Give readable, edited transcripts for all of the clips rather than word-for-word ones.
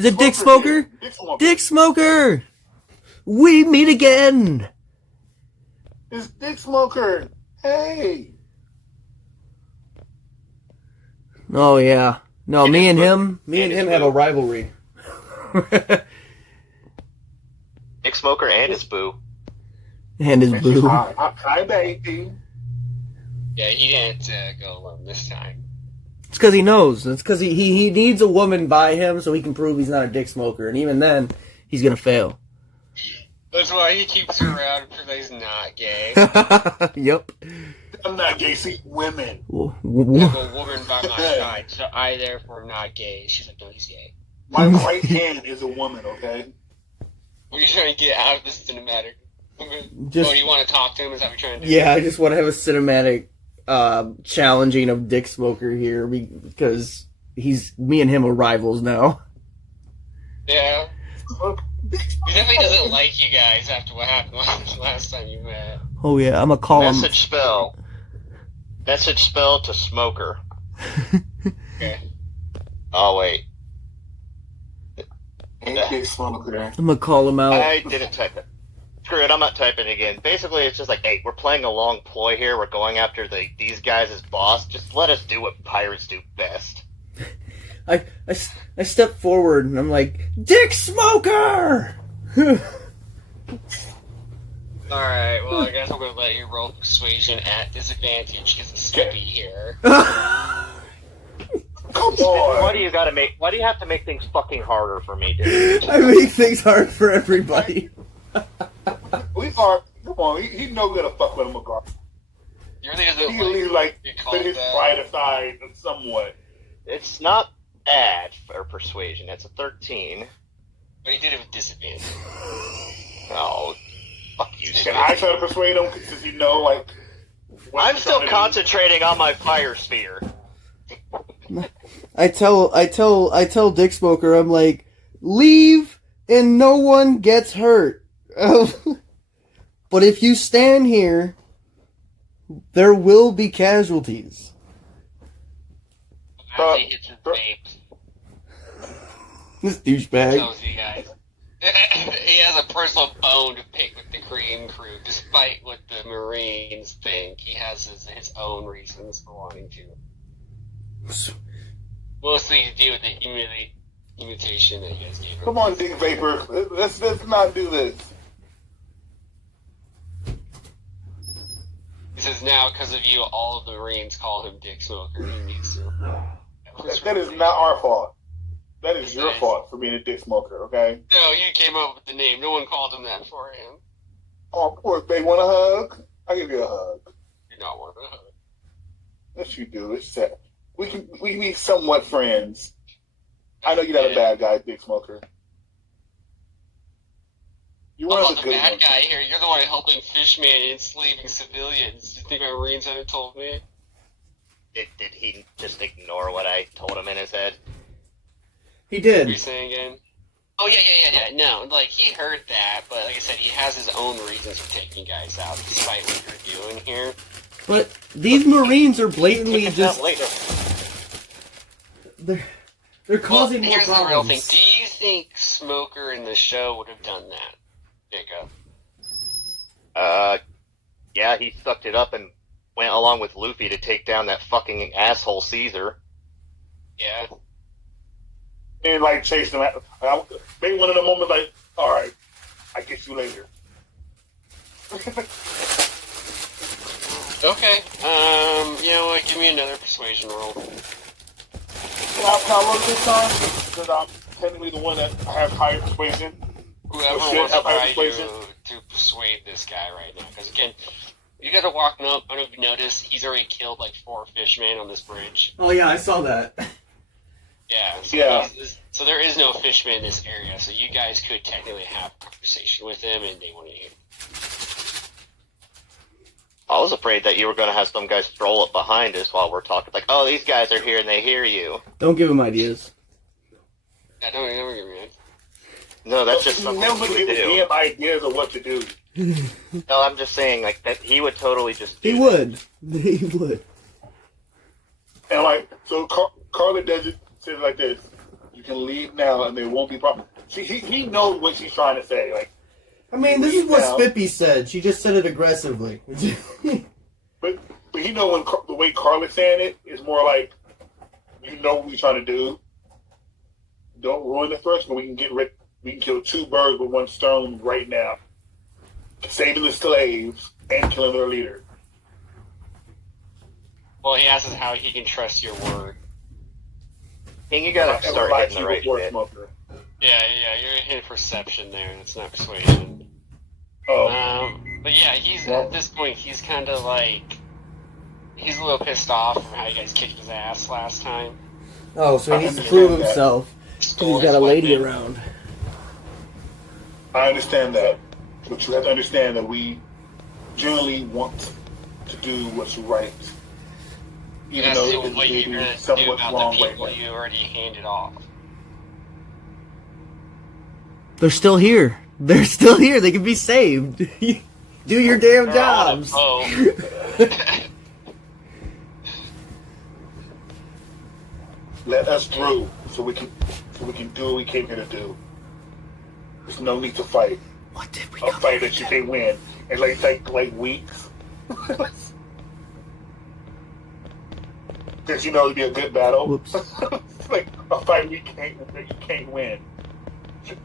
Is it Dick Smoker? Dick Smoker! We meet again! It's Dick Smoker! Hey! Oh, yeah. No, me and him have a rivalry. Dick Smoker and his boo. And his boo. Hi, baby. Yeah, he didn't go alone this time. It's because he knows. It's because he needs a woman by him so he can prove he's not a dick smoker. And even then, he's going to fail. That's why he keeps her around, because he's not gay. Yep. I'm not gay, see, women. I have a woman by my side, so I therefore am not gay. She's like, no, he's gay. My right hand is a woman, okay? What are you trying to get out of this cinematic? Just, you want to talk to him? Is that what you're trying to do? Yeah, I just want to have a cinematic challenging of Dick Smoker here because me and him are rivals now. Yeah. He definitely doesn't like you guys after what happened last time you met. Oh yeah, I'm gonna call him. Message spell to Smoker. Okay. Oh wait. Ain't Dick Smoker. I'm gonna call him out. I didn't type it. Screw it, I'm not typing it again. Basically, it's just like, hey, we're playing a long ploy here. We're going after these guys as boss. Just let us do what pirates do best. I step forward and I'm like, Dick Smoker! Alright, well, I guess I'm going to let you roll persuasion at disadvantage because it's Spippy here. Come on! Why do you have to make things fucking harder for me, dude? I make things hard for everybody. We are. Come on, he's no good to fuck with him regardless. You really doesn't He can leave, put his pride aside somewhat. It's not bad for persuasion. It's a 13. But he did it with disadvantage. Oh, fuck you. Can I try to persuade him? Because you know, I'm still concentrating on my fire sphere. I tell Dick Smoker, I'm like, leave and no one gets hurt. But if you stand here, there will be casualties. He hits his vape. This douchebag. Tells you guys. He has a personal bone to pick with the Korean crew, despite what the Marines think. He has his own reasons for wanting to. Mostly to do with the imitation that you guys gave him. Come on, Dick Vapor. Let's not do this. He says now, because of you, all of the Marines call him Dick Smoker. He needs to. That is not our fault. That is your fault for being a Dick Smoker, okay? No, you came up with the name. No one called him that for him. Oh, poor babe. Want a hug? I'll give you a hug. You're not wanting a hug. Yes, you do. It's sad. We can be somewhat friends. I know you're not a bad guy, Dick Smoker. You're one of the good bad ones. guy here. You're the one helping Fishman and enslaving civilians. Do you think my Marines haven't told me? Did he just ignore what I told him in his head? He did. What are you saying again? Oh, yeah. No, he heard that, but like I said, he has his own reasons for taking guys out, despite what you're doing here. But these Marines are blatantly just... They're causing more here's problems. the real thing. Do you think Smoker in the show would have done that, Jacob? Yeah, he sucked it up and went along with Luffy to take down that fucking asshole Caesar. Yeah. And chase them out. Maybe one of the moments all right, I get you later. Okay. You know what? Give me another persuasion roll. Can I roll this time? Because I'm technically the one that has higher persuasion. Whoever wants to try to persuade this guy right now. Because again, you guys are walking up. I don't know if you noticed, he's already killed 4 fishmen on this bridge. Oh yeah, I saw that. Yeah. So there is no fishman in this area. So you guys could technically have a conversation with him, and they wouldn't hear. I was afraid that you were going to have some guys stroll up behind us while we're talking. Like, oh, these guys are here and they hear you. Don't give him ideas. Yeah, don't give me ideas. No, that's just something never he would give do. him ideas of what to do. No, I'm just saying, that he would totally just do He would. He would. And so Carla does it, says it like this. You can leave now, and there won't be problem. See, he knows what she's trying to say. Like, I mean, this is what now. Spippy said. She just said it aggressively. but he know when the way Carla's saying it is more like, you know what we're trying to do. Don't ruin it first, but we can get rid. We can kill 2 birds with 1 stone right now, saving the slaves and killing their leader. Well, he asks us how he can trust your word. King, you gotta start hitting the right bit. Yeah, you're hitting perception there. It's not persuasion. Oh. But yeah, at this point, he's kind of like, he's a little pissed off from how you guys kicked his ass last time. Oh, so he needs to prove himself. He's got a lady around. I understand that, but you have to understand that we generally want to do what's right, even though do it's what you're maybe going to do somewhat about wrong the way. people you already handed off. They're still here. They're still here. They can be saved. Do your damn jobs. Let us through, so we can do what we came here to do. There's no need to fight. What did we A fight that you can win, and take weeks. Because it'd be a good battle. Whoops. Like a fight you can't win.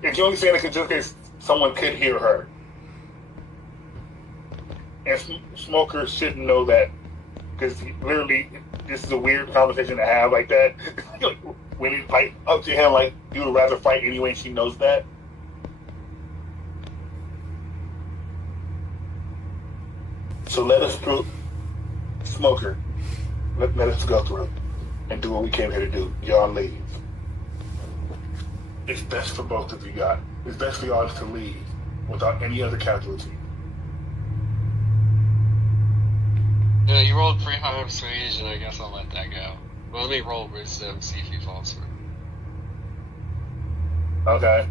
And you're only saying it just because someone could hear her. And Smoker shouldn't know that, because literally this is a weird conversation to have like that. When he's up to him, you would rather fight anyway, and she knows that. So let us through, Smoker. Let us go through and do what we came here to do. Y'all leave. It's best for both of you guys. It's best for y'all to leave without any other casualty. Yeah, you rolled pretty high on persuasion. I guess I'll let that go. Well, let me roll wisdom, see if he falls through. Okay.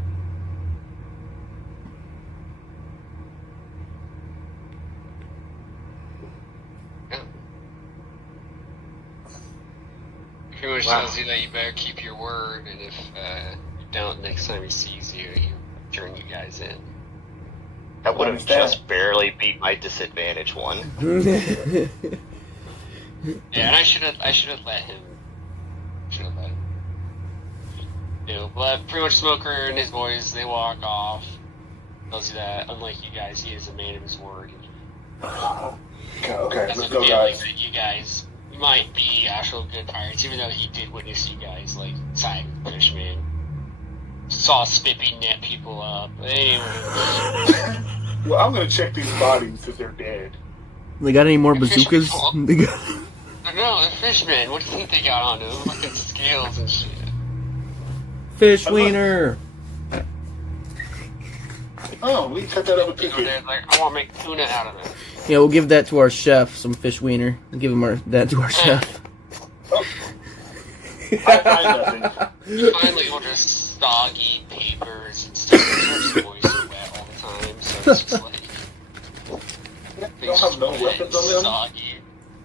Pretty much tells you that you better keep your word, and if you don't, next time he sees you, you turn you guys in. That would have just barely beat my disadvantage one. Yeah, and I should have let him. But pretty much Smoker and his boys, they walk off. Tells you that, unlike you guys, he is a man of his word. Okay, That's let's a go, feeling guys. that you guys might be actual good pirates, even though he did witness you guys, side fishmen. Saw Spippy net people up. Anyway. Well, I'm gonna check these bodies if they're dead. They got any more bazookas? No, they're fishmen. What do you think they got on them? Fucking scales and shit. Fish wiener. Oh, we cut that up and pick it. They're like, I want to make tuna out of it. Yeah, we'll give that to our chef, some fish wiener. We'll give him that to our chef. Oh. I find nothing. You finally order soggy papers and stuff. Their boys are wet all the time, so it's just like... They don't have no weapons on them? Soggy.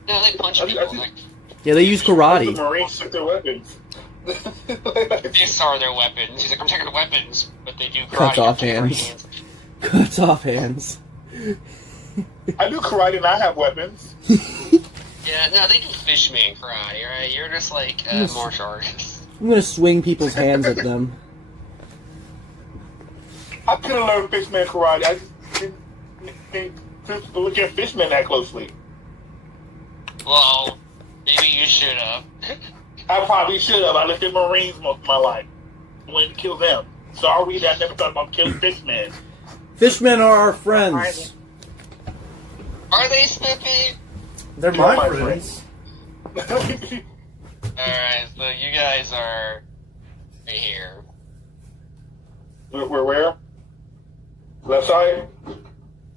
No, they punch people. Yeah, they use karate. The Marines took their weapons. These are their weapons. He's like, I'm taking the weapons, but they do karate. Cuts off hands. Cuts off hands. I do karate and I have weapons. Yeah, no, they do fishman karate, right? You're just like martial artists. I'm gonna swing people's hands at them. I could have learned fishman karate. I just didn't look at fishmen that closely. Well, maybe you should have. I probably should have. I lived in Marines most of my life. I went to kill them. Sorry that I never thought about killing fishmen. Fishmen are our friends. Are they, Spippy? They're my friends. Alright, so you guys are right here. We're where? Left side?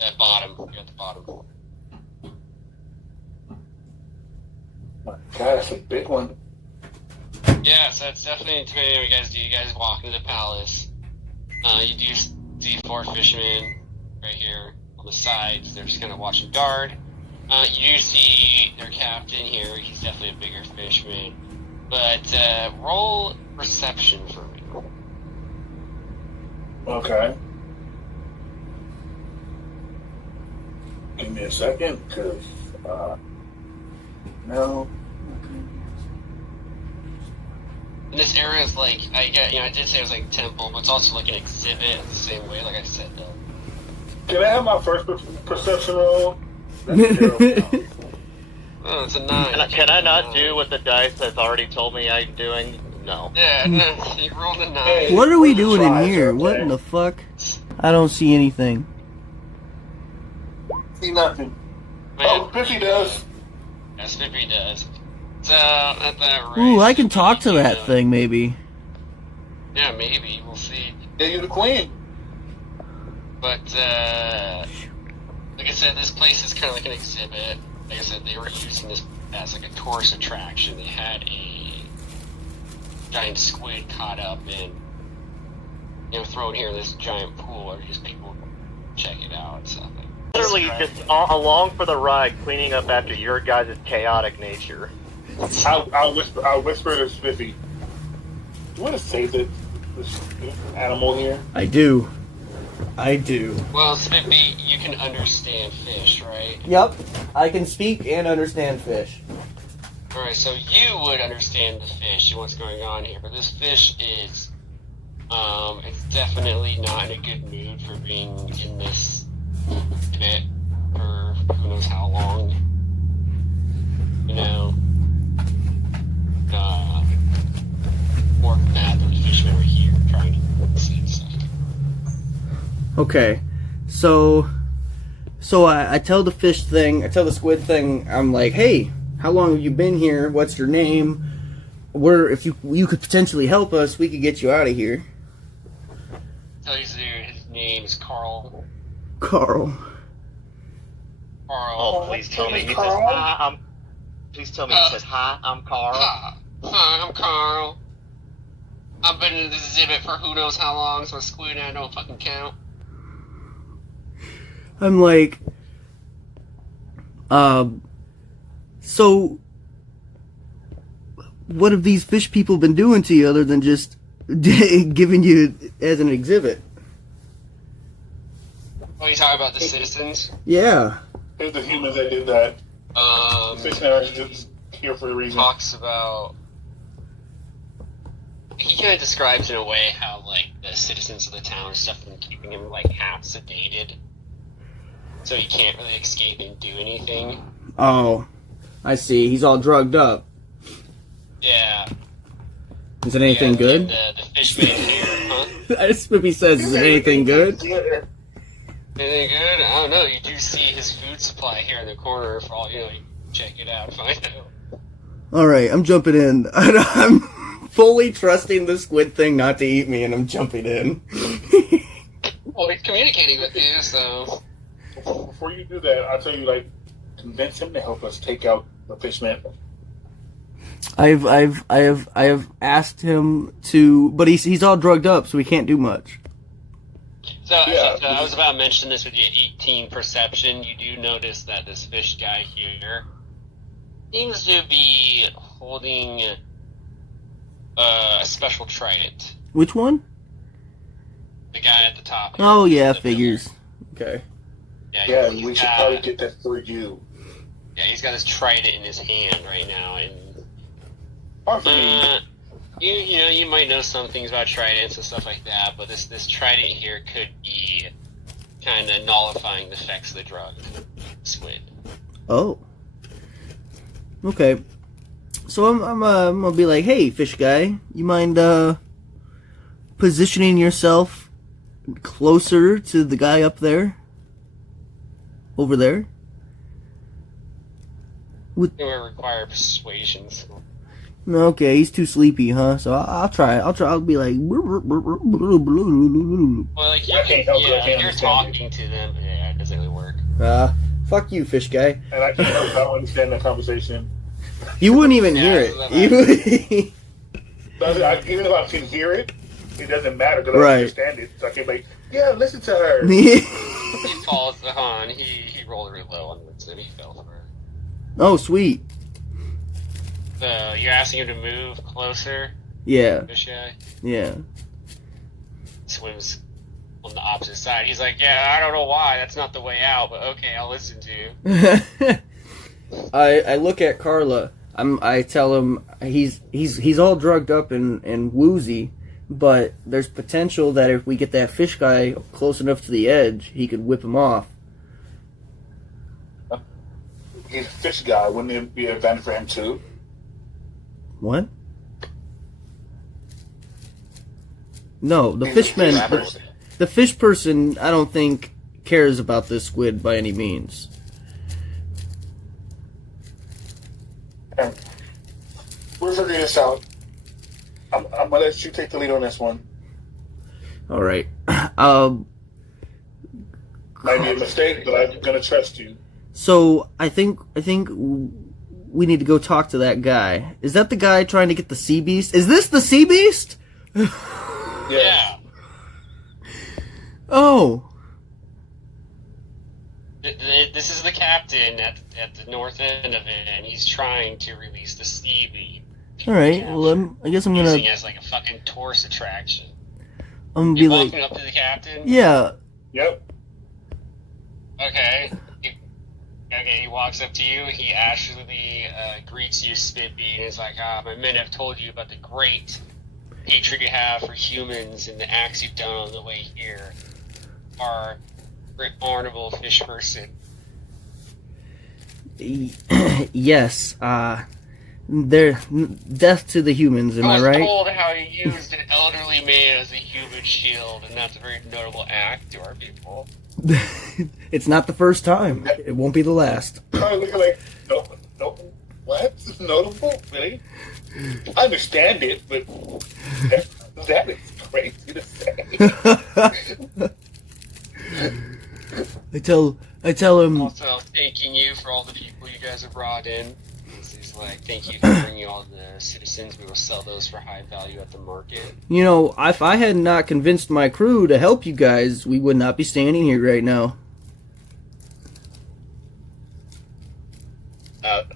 At bottom. You're at the bottom. My God, that's a big one. Yeah, so it's definitely intimidating what you guys do. You guys walk into the palace. You do see 4 fishermen right here on the sides. They're just kind of watching guard. You do see their captain here. He's definitely a bigger fisherman. But roll perception for me. Okay. Give me a second, because, no. And this area is like, I did say it was like temple, but it's also like an exhibit the same way, like I said, though. Can I have my first perception roll? That's terrible. Oh, it's a 9. Can I not do what the dice has already told me I'm doing? No. Yeah, no, you rolled a 9. Hey. What are we doing in Tries, here? okay. What in the fuck? I don't see anything. See nothing. Man, Oh, Spippy does. yeah, Spippy does. So, at that rate... Ooh, I can talk to you that know- thing, maybe. Yeah, maybe. We'll see. Yeah, you're the queen. But, like I said, this place is kind of like an exhibit. Like I said, they were using this as like a tourist attraction. They had a giant squid caught up and, thrown here in this giant pool, or just people check it out and stuff. Literally just along for the ride, cleaning up after your guys' chaotic nature. I'll whisper to Spippy. Do you want to save this animal here? I do. Well, Spippy, you can understand fish, right? Yep. I can speak and understand fish. Alright, so you would understand the fish and what's going on here, but this fish is, it's definitely not in a good mood for being in this pit for who knows how long. More mad than the fishmen are here trying to see stuff. Okay. So I tell the fish thing, I tell the squid thing, I'm like, hey, how long have you been here? What's your name? If you could potentially help us, we could get you out of here. So his name's Carl. Carl. Oh, please tell me he says, Carl? hi, please tell me he says, hi, I'm Carl. Hi, I'm Carl. I've been in this exhibit for who knows how long, so a squid and I don't fucking count. I'm like, so what have these fish people been doing to you other than just giving you as an exhibit? Oh, you talking about the citizens? Yeah. It's the humans that did that. Fishmen are just here for a reason. Talks about... He kind of describes in a way how, like, the citizens of the town and stuff have been keeping him, like, half sedated. So he can't really escape and do anything. Oh, I see. He's all drugged up. Yeah. Is it anything good? The fishman here, huh? Spippy says, is it anything good? Yeah. Anything good? I don't know. You do see his food supply here in the corner for all, you can check it out and find out. Alright, I'm jumping in. I'm fully trusting the squid thing not to eat me, and I'm jumping in. Well, he's communicating with you, so... Before you do that, I'll tell you, like, convince him to help us take out the fishman. I have asked him to, but he's all drugged up, so he can't do much. So, Yeah. so I was about to mention this with your 18 perception. You do notice that this fish guy here seems to be holding a special trident. Which one? The guy at the top. Oh yeah, The figures. Okay. Yeah, he's we should got- probably get that for you. Yeah, he's got his trident in his hand right now, and Or for me. you might know some things about tridents and stuff like that, but this trident here could be kind of nullifying the effects of the drug squid. Oh. Okay. So I'm gonna be like, hey, fish guy, you mind positioning yourself closer to the guy up there? Over there? It would require persuasion. Okay, he's too sleepy, huh? So I'll try. I'll be like. Well, like you I can't help it, I if can't you're understand talking to them, yeah, it doesn't really work. Fuck you, fish guy. And I can't help but not understand that conversation. You wouldn't even hear it. You. Even if I can hear it, it doesn't matter because I Right. understand it. So I can be like, yeah, listen to her. He falls on. He rolled really low on the wisdom. He fell for it. Oh, sweet. So you're asking him to move closer, Yeah, fish guy. yeah. Swims on the opposite side. He's like, yeah, I don't know why. That's not the way out, but okay, I'll listen to you. I look at Carla. I tell him he's all drugged up and woozy, but there's potential that if we get that fish guy close enough to the edge, he could whip him off. He's a fish guy. Wouldn't it be an advantage for him too? What? No, the fishman. The fish person, I don't think cares about this squid by any means. We'll figure this out. I'm gonna let you take the lead on this one. All right. Might be a mistake, but I'm gonna trust you. So I think we need to go talk to that guy. Is that the guy trying to get the sea beast? Is this the sea beast? Yeah. Oh. This is the captain at the north end of it, and he's trying to release the sea beast. All right. Well, I guess I'm gonna. Using it as like a fucking tourist attraction. I'm gonna be You're like, walking up to the captain. yeah. Yep. Okay. He walks up to you. He actually greets you, Spippy, and is like, my men have told you about the great hatred you have for humans and the acts you've done on the way here. Our great honorable fish person. Yes. They're death to the humans. Am I was right? told how you used an elderly man as a human shield, and that's a very notable act to our people. It's not the first time. It won't be the last. I look like no, what? Notable? Really? I understand it, but that is crazy to say. I tell him. Also, thanking you for all the people you guys have brought in. He's like, thank you for bringing all the citizens. We will sell those for high value at the market. You know, if I had not convinced my crew to help you guys, we would not be standing here right now.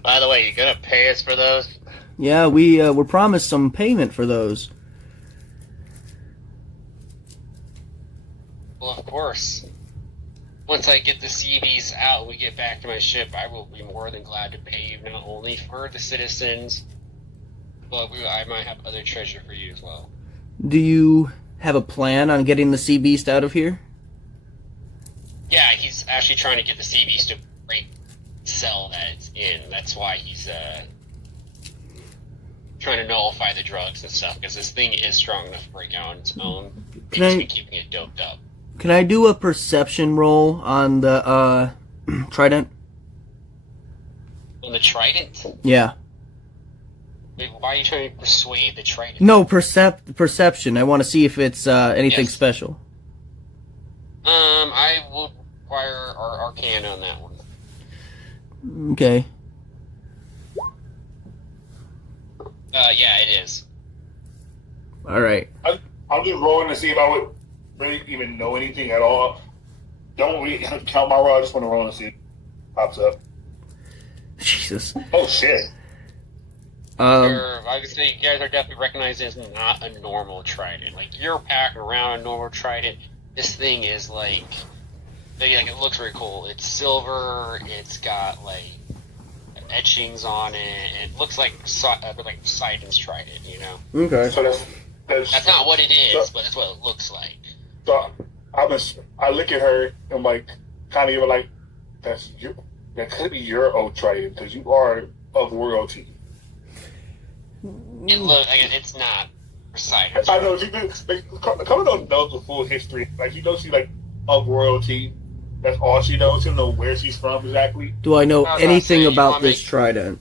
By the way, you gonna pay us for those? Yeah, we were promised some payment for those. Well, of course. Once I get the CVs out, we get back to my ship, I will be more than glad to pay you not only for the citizens, but I might have other treasure for you as well. Do you have a plan on getting the sea beast out of here? Yeah, he's actually trying to get the sea beast to break cell that it's in. That's why he's trying to nullify the drugs and stuff, because this thing is strong enough to break out on its own. He's been keeping it doped up. Can I do a perception roll on the trident? On the trident? Yeah. Wait, why are you trying to persuade the trident? No, perception. I want to see if it's anything Yes. special. I will require our arcana on that one. Okay. Yeah, it is. All right. I'm just rolling to see if I would really even know anything at all. Don't really count my roll. I just want to roll and see if it pops up. Jesus. Oh shit. I would say you guys are definitely recognized as not a normal trident. Like, you're packing around a normal trident. This thing is like it looks very cool. It's silver. It's got like etchings on it. It looks like Poseidon's trident. You know. Okay. So That's not what it is, but that's what it looks like. So I look at her and like kind of give her like that could be your old trident because you are of royalty. It's not Poseidon's. I know she did. Like, Carla don't know the full history. Like she knows she's like of royalty. That's all she knows. She don't know where she's from exactly. Do I know I was anything gonna say, about this trident?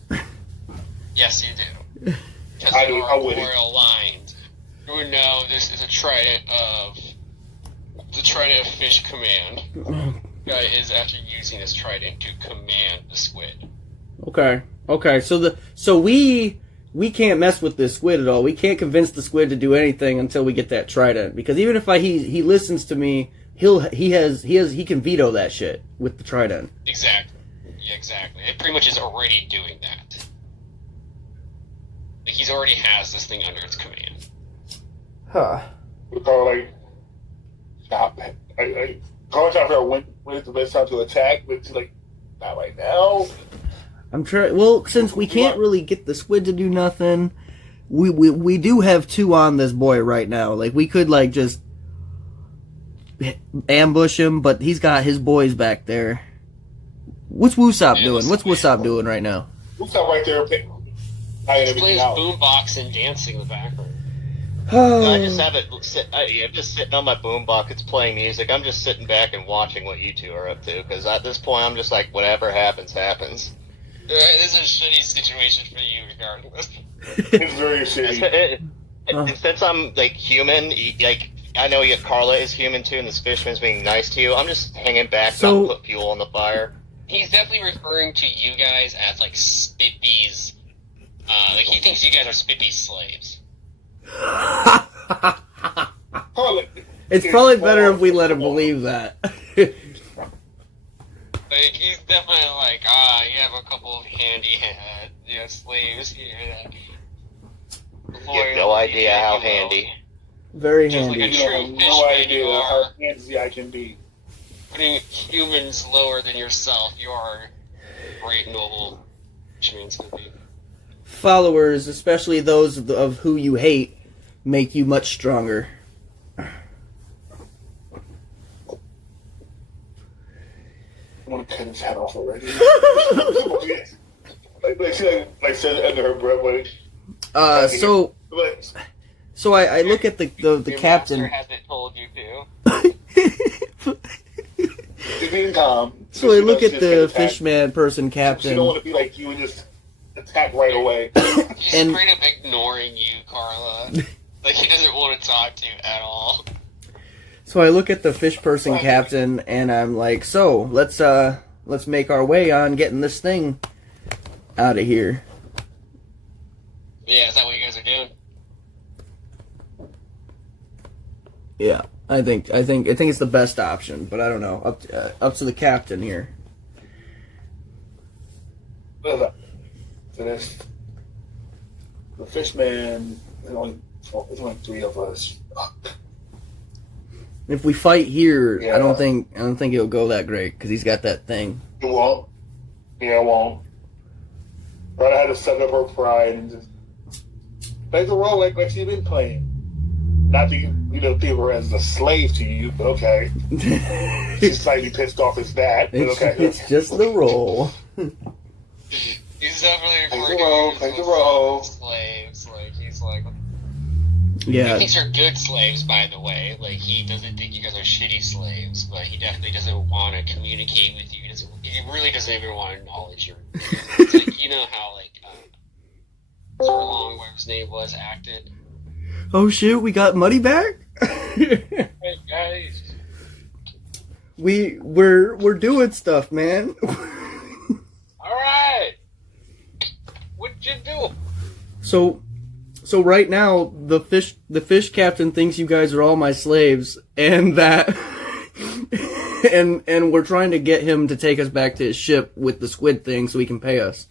Yes, you do. Because I you do. are I wouldn't. royal lines. You would know this is a trident of Fish Command. Guy is actually using this trident to command the squid. Okay. So we can't mess with this squid at all. We can't convince the squid to do anything until we get that trident. Because even if he listens to me, he can veto that shit with the trident. Exactly. Yeah, exactly. It pretty much is already doing that. Like, he's already has this thing under its command. Huh. We call like Stop it. Carla's trying to figure out when is the best time to attack, but she's like, not right now. I'm trying. Well, since we can't really get the squid to do nothing, we do have 2 on this boy right now. Like, we could, like, just ambush him, but he's got his boys back there. What's Woosop doing? What's Woosop doing right now? Woosop right there. He's playing his boombox and dancing in the background. I just have it I'm just sitting on my boombox. It's playing music. I'm just sitting back and watching what you two are up to. Because at this point, I'm just like, whatever happens, happens. This is a shitty situation for you, regardless. It's very shitty. And since I'm, like, human, like, I know Carla is human too, and this fishman's being nice to you. I'm just hanging back, not to put fuel on the fire. He's definitely referring to you guys as, like, Spippy's. Like, he thinks you guys are Spippy's slaves. It's probably better if we let him believe that. Like, he's definitely like, you have a couple of handy slaves here that... You have no idea how handy. Very just handy. Like a true no idea how handy I can be. Putting humans lower than yourself, you are great, noble fishmans could be. Followers, especially those of who you hate, make you much stronger. I want to cut his head off already. like said under her breath. So I look at the captain. Master hasn't told you to. She's being calm. So I look at the fishman person captain. She don't want to be like you and just attack right away. He's straight up ignoring you, Carla. Like, he doesn't want to talk to you at all. So I look at the fish person captain, and I'm like, so let's make our way on getting this thing out of here. Yeah, is that what you guys are doing? Yeah, I think it's the best option, but I don't know. Up to the captain here. So this, the fishman. There's only 3 of us. Fuck. If we fight here, Yeah. I don't think it'll go that great because he's got that thing. It won't. Yeah, it won't. But I had to suck up her pride and just play the role like she's been playing. Not that you don't think of her as a slave to you, but okay. She's slightly pissed off as that, but okay. It's just the role. He's definitely Play the role. Slaves. Like, he's like... Yeah. He thinks you're good slaves, by the way. Like, he doesn't think you guys are shitty slaves, but he definitely doesn't want to communicate with you. He really doesn't even want to acknowledge your... It's like, you know how, like, Long, whatever his name was, acted. Oh shit, we got money back? Hey, guys. We're doing stuff, man. Alright! What'd you do? So right now the fish captain thinks you guys are all my slaves, and that and we're trying to get him to take us back to his ship with the squid thing so he can pay us.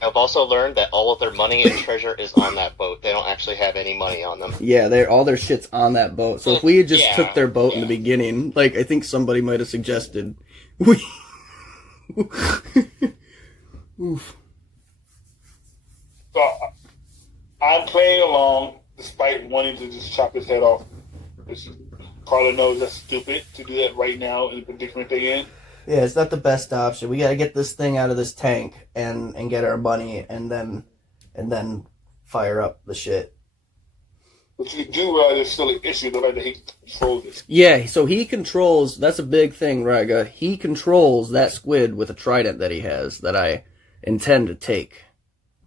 I've also learned that all of their money and treasure is on that boat. They don't actually have any money on them. Yeah, all their shit's on that boat. So if we had just took their boat in the beginning, like I think somebody might have suggested, Oof. So I'm playing along despite wanting to just chop his head off. Carla knows that's stupid to do that right now in the predicament they're in. Yeah, it's not the best option. We gotta get this thing out of this tank and get our money and then fire up the shit. But you do realize there's still an issue the fact that he controls it. Yeah, so he controls. That's a big thing, Raga. He controls that squid with a trident that he has that I intend to take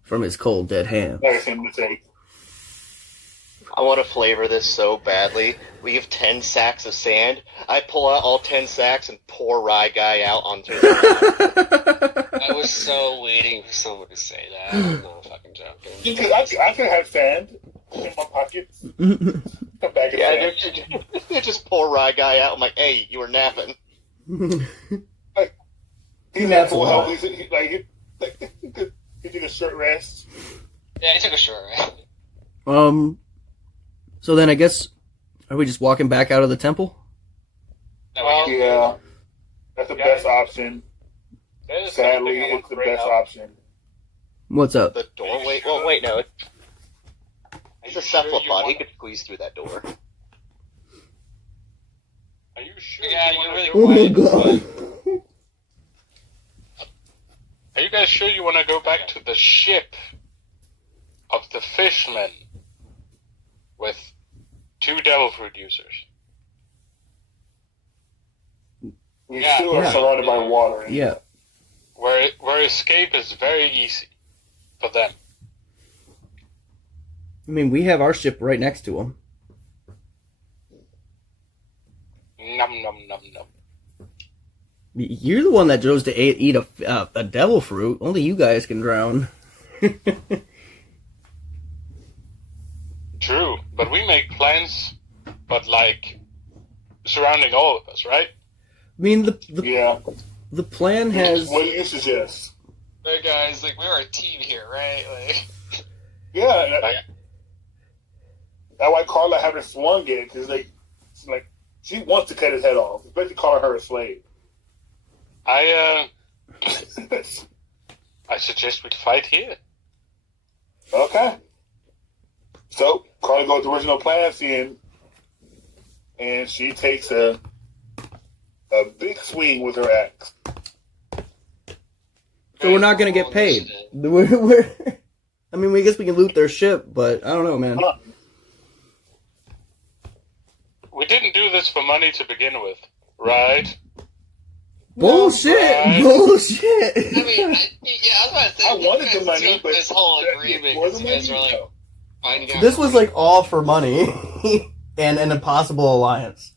from his cold dead hand. That's him to take. I want to flavor this so badly. We have 10 sacks of sand. I pull out all 10 sacks and pour Rye Guy out onto the I was so waiting for someone to say that. I'm not fucking joking. Because I can have sand in my pockets. Come back and Yeah, they just pour Rye Guy out. I'm like, hey, you were napping. He's at full health. He took a short rest. Yeah, he took a short rest. So then I guess Are we just walking back out of the temple? Yeah, that's the best option. Sadly, it's the best option. What's up? The doorway. Well, wait, no. He's a cephalopod. He could squeeze through that door. Are you sure? Yeah, you're really Oh my quiet. god. Are you guys sure you want to go back to the ship of the fishmen with 2 devil fruit users? We Yeah, still are yeah. surrounded by water. Yeah. Where escape is very easy for them. I mean, we have our ship right next to them. Num num num num. You're the one that chose to eat a devil fruit. Only you guys can drown. True, but we make plans, but like surrounding all of us, right? I mean, Yeah. the plan has... What do you suggest? Hey guys, like we're a team here, right? Like, Yeah. That's why Carla haven't swung it, because like she wants to cut his head off, especially calling her a slave. I suggest we fight here. Okay. So Carla goes to the original plan scene, and she takes a big swing with her axe. So we're not going to get paid. I mean, I guess we can loot their ship, but I don't know, man. We didn't do this for money to begin with, right? Bullshit! Right. Bullshit! I mean, I was about to say, I you wanted guys the money, took but this whole yeah, agreement more because the you guys were money, like no. finding out. This was like all for money and an impossible alliance.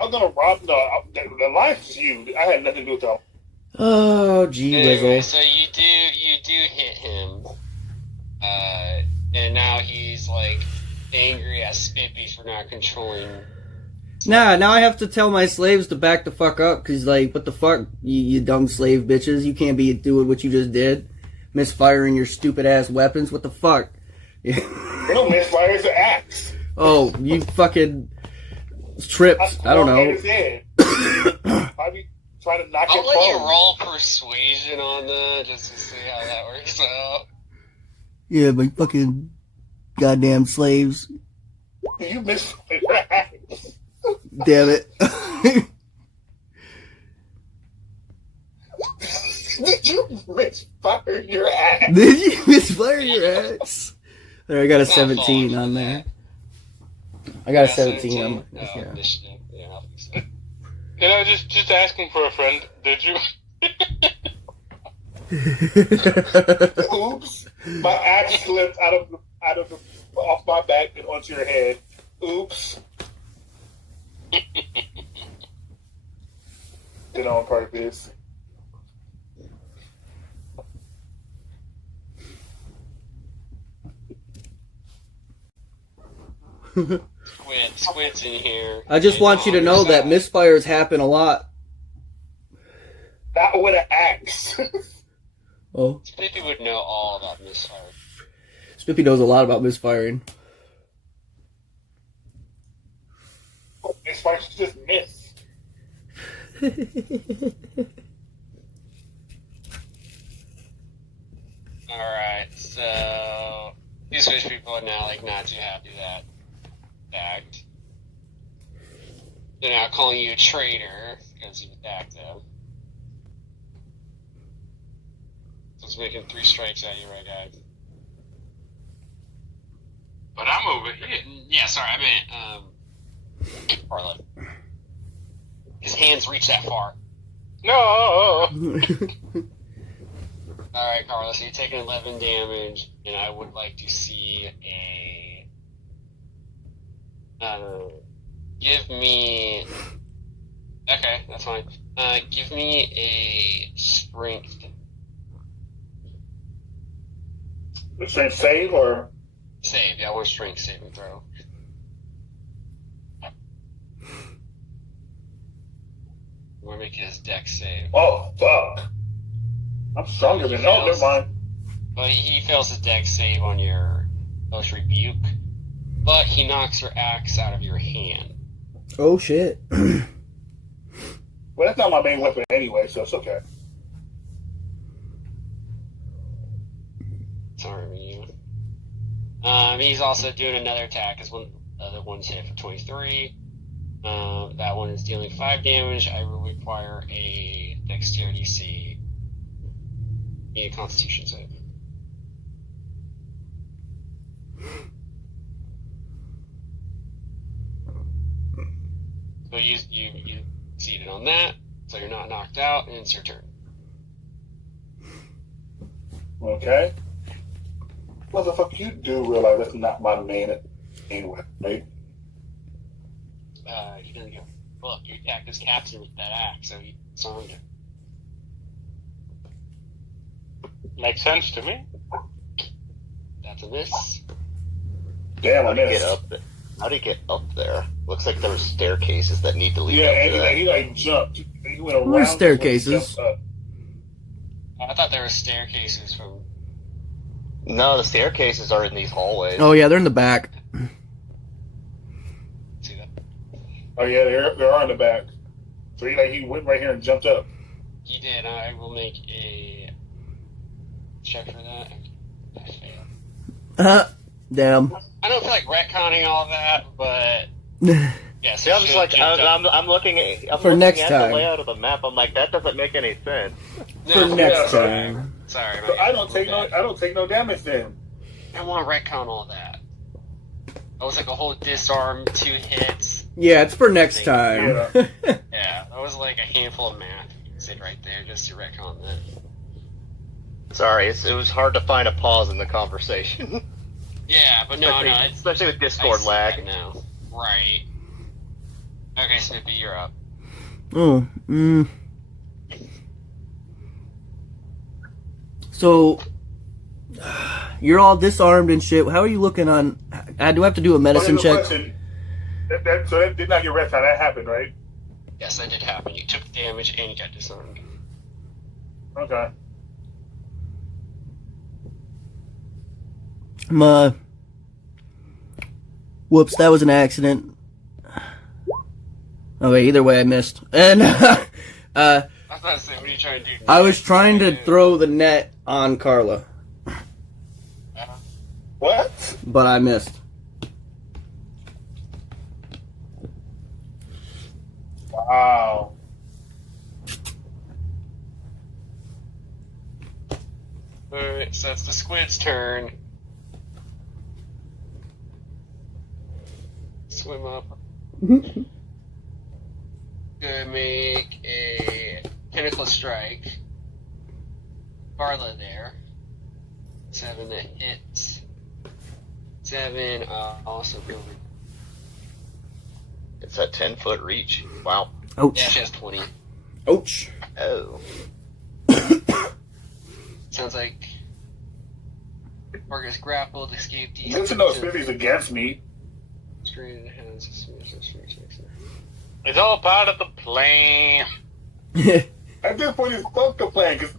I'm gonna rob the life is you. I had nothing to do with that. Oh, gee Anyway, whizzle. so you do hit him, and now he's like angry at Spippy for not controlling. Nah, now I have to tell my slaves to back the fuck up, cause like, what the fuck, you dumb slave bitches, you can't be doing what you just did, misfiring your stupid ass weapons, what the fuck? They don't misfire, it's an axe. Oh, you fucking tripped, I don't know. I be trying to knock I'll it let you prone. roll persuasion on that just to see how that works out. Yeah, my fucking goddamn slaves, You misfire your axe. damn it. Did you misfire your axe? Did you misfire your axe? There, I got a 17 on there. I got a 17 on my, yeah. Initiative. Yeah, I think so. You know, just asking for a friend. Did you? Oops. My axe slipped off my back and onto your head. Oops. Did on purpose. Squid's in here. I just want you to know that misfires happen a lot. Not with an axe. Oh, Spippy would know all about misfire. Spippy knows a lot about misfiring. It's like she just missed. Alright, so these fish people are now like not too happy that attacked. They're now calling you a traitor because you attacked them. So it's making 3 strikes at you right guys. But I'm over here. Yeah, sorry, I meant Carla. His hands reach that far. No. Alright, Carla, so you're taking 11 damage, and I would like to see give me... Okay, that's fine. Give me a strength. Strength save or? Save, yeah, I want a strength saving throw. We're making his deck save. Oh, fuck. I'm stronger than... Oh, never mind. But he fails his deck save on your Hellish Rebuke. but he knocks your axe out of your hand. Oh shit. Well, that's not my main weapon anyway, so it's okay. Sorry, you. He's also doing another attack. As one, the other one's hit for 23. That one is dealing 5 damage. I will require a dexterity save. A constitution save. So you succeeded on that, so you're not knocked out, and it's your turn. Okay. Motherfucker, you do realize that's not my main weapon, right? He doesn't give a fuck. You attacked his captain with that axe, so he disarmed him. Makes sense to me. That's a miss. Damn, I How do you missed. get up there? How do you get up there? Looks like there were staircases that need to lead Yeah, up and to that. he like jumped. He went around. Where's staircases? Jumped up. I thought there were staircases from. No, the staircases are in these hallways. Oh yeah, they're in the back. See that? Oh yeah, they are in the back. So he went right here and jumped up. He did. I will make a check for that. I failed. Damn. I don't feel like retconning all that, but yes. See, I'm just like, I'm looking at, For next time. the layout of the map. I'm like, that doesn't make any sense. For next yeah. time. Sorry, So I don't take no damage then. I want to retcon all that. That was like a whole disarm, 2 hits. Yeah, it's for next time. Yeah. Yeah, that was like a handful of math you said right there just to retcon that. Sorry, it was hard to find a pause in the conversation. Yeah, but no, it's Especially with I Discord see lag. that now. Right. Okay, Spippy, you're up. Oh, So, you're all disarmed and shit. How are you looking on... do I have to do a medicine Okay, no check? question. So that did not get rest time. That happened, right? Yes, that did happen. You took damage and you got disarmed. Okay. Whoops, that was an accident. Okay, either way, I missed. And, I was about to say, what are you trying to do? I was trying to throw the net on Carla, What? but I missed. Wow. Alright, so it's the squid's turn. Swim up. Gonna make a tentacle strike. Carla there. 7 that hits. 7 also go. It's a 10-foot reach. Wow. Ouch. Yeah, she has 20. Ouch. Oh. Sounds like Marcus grappled, escaped. Good to know Spippy's against me. Straight ahead. It's all part of the plan. At this point, it's fuck the plan because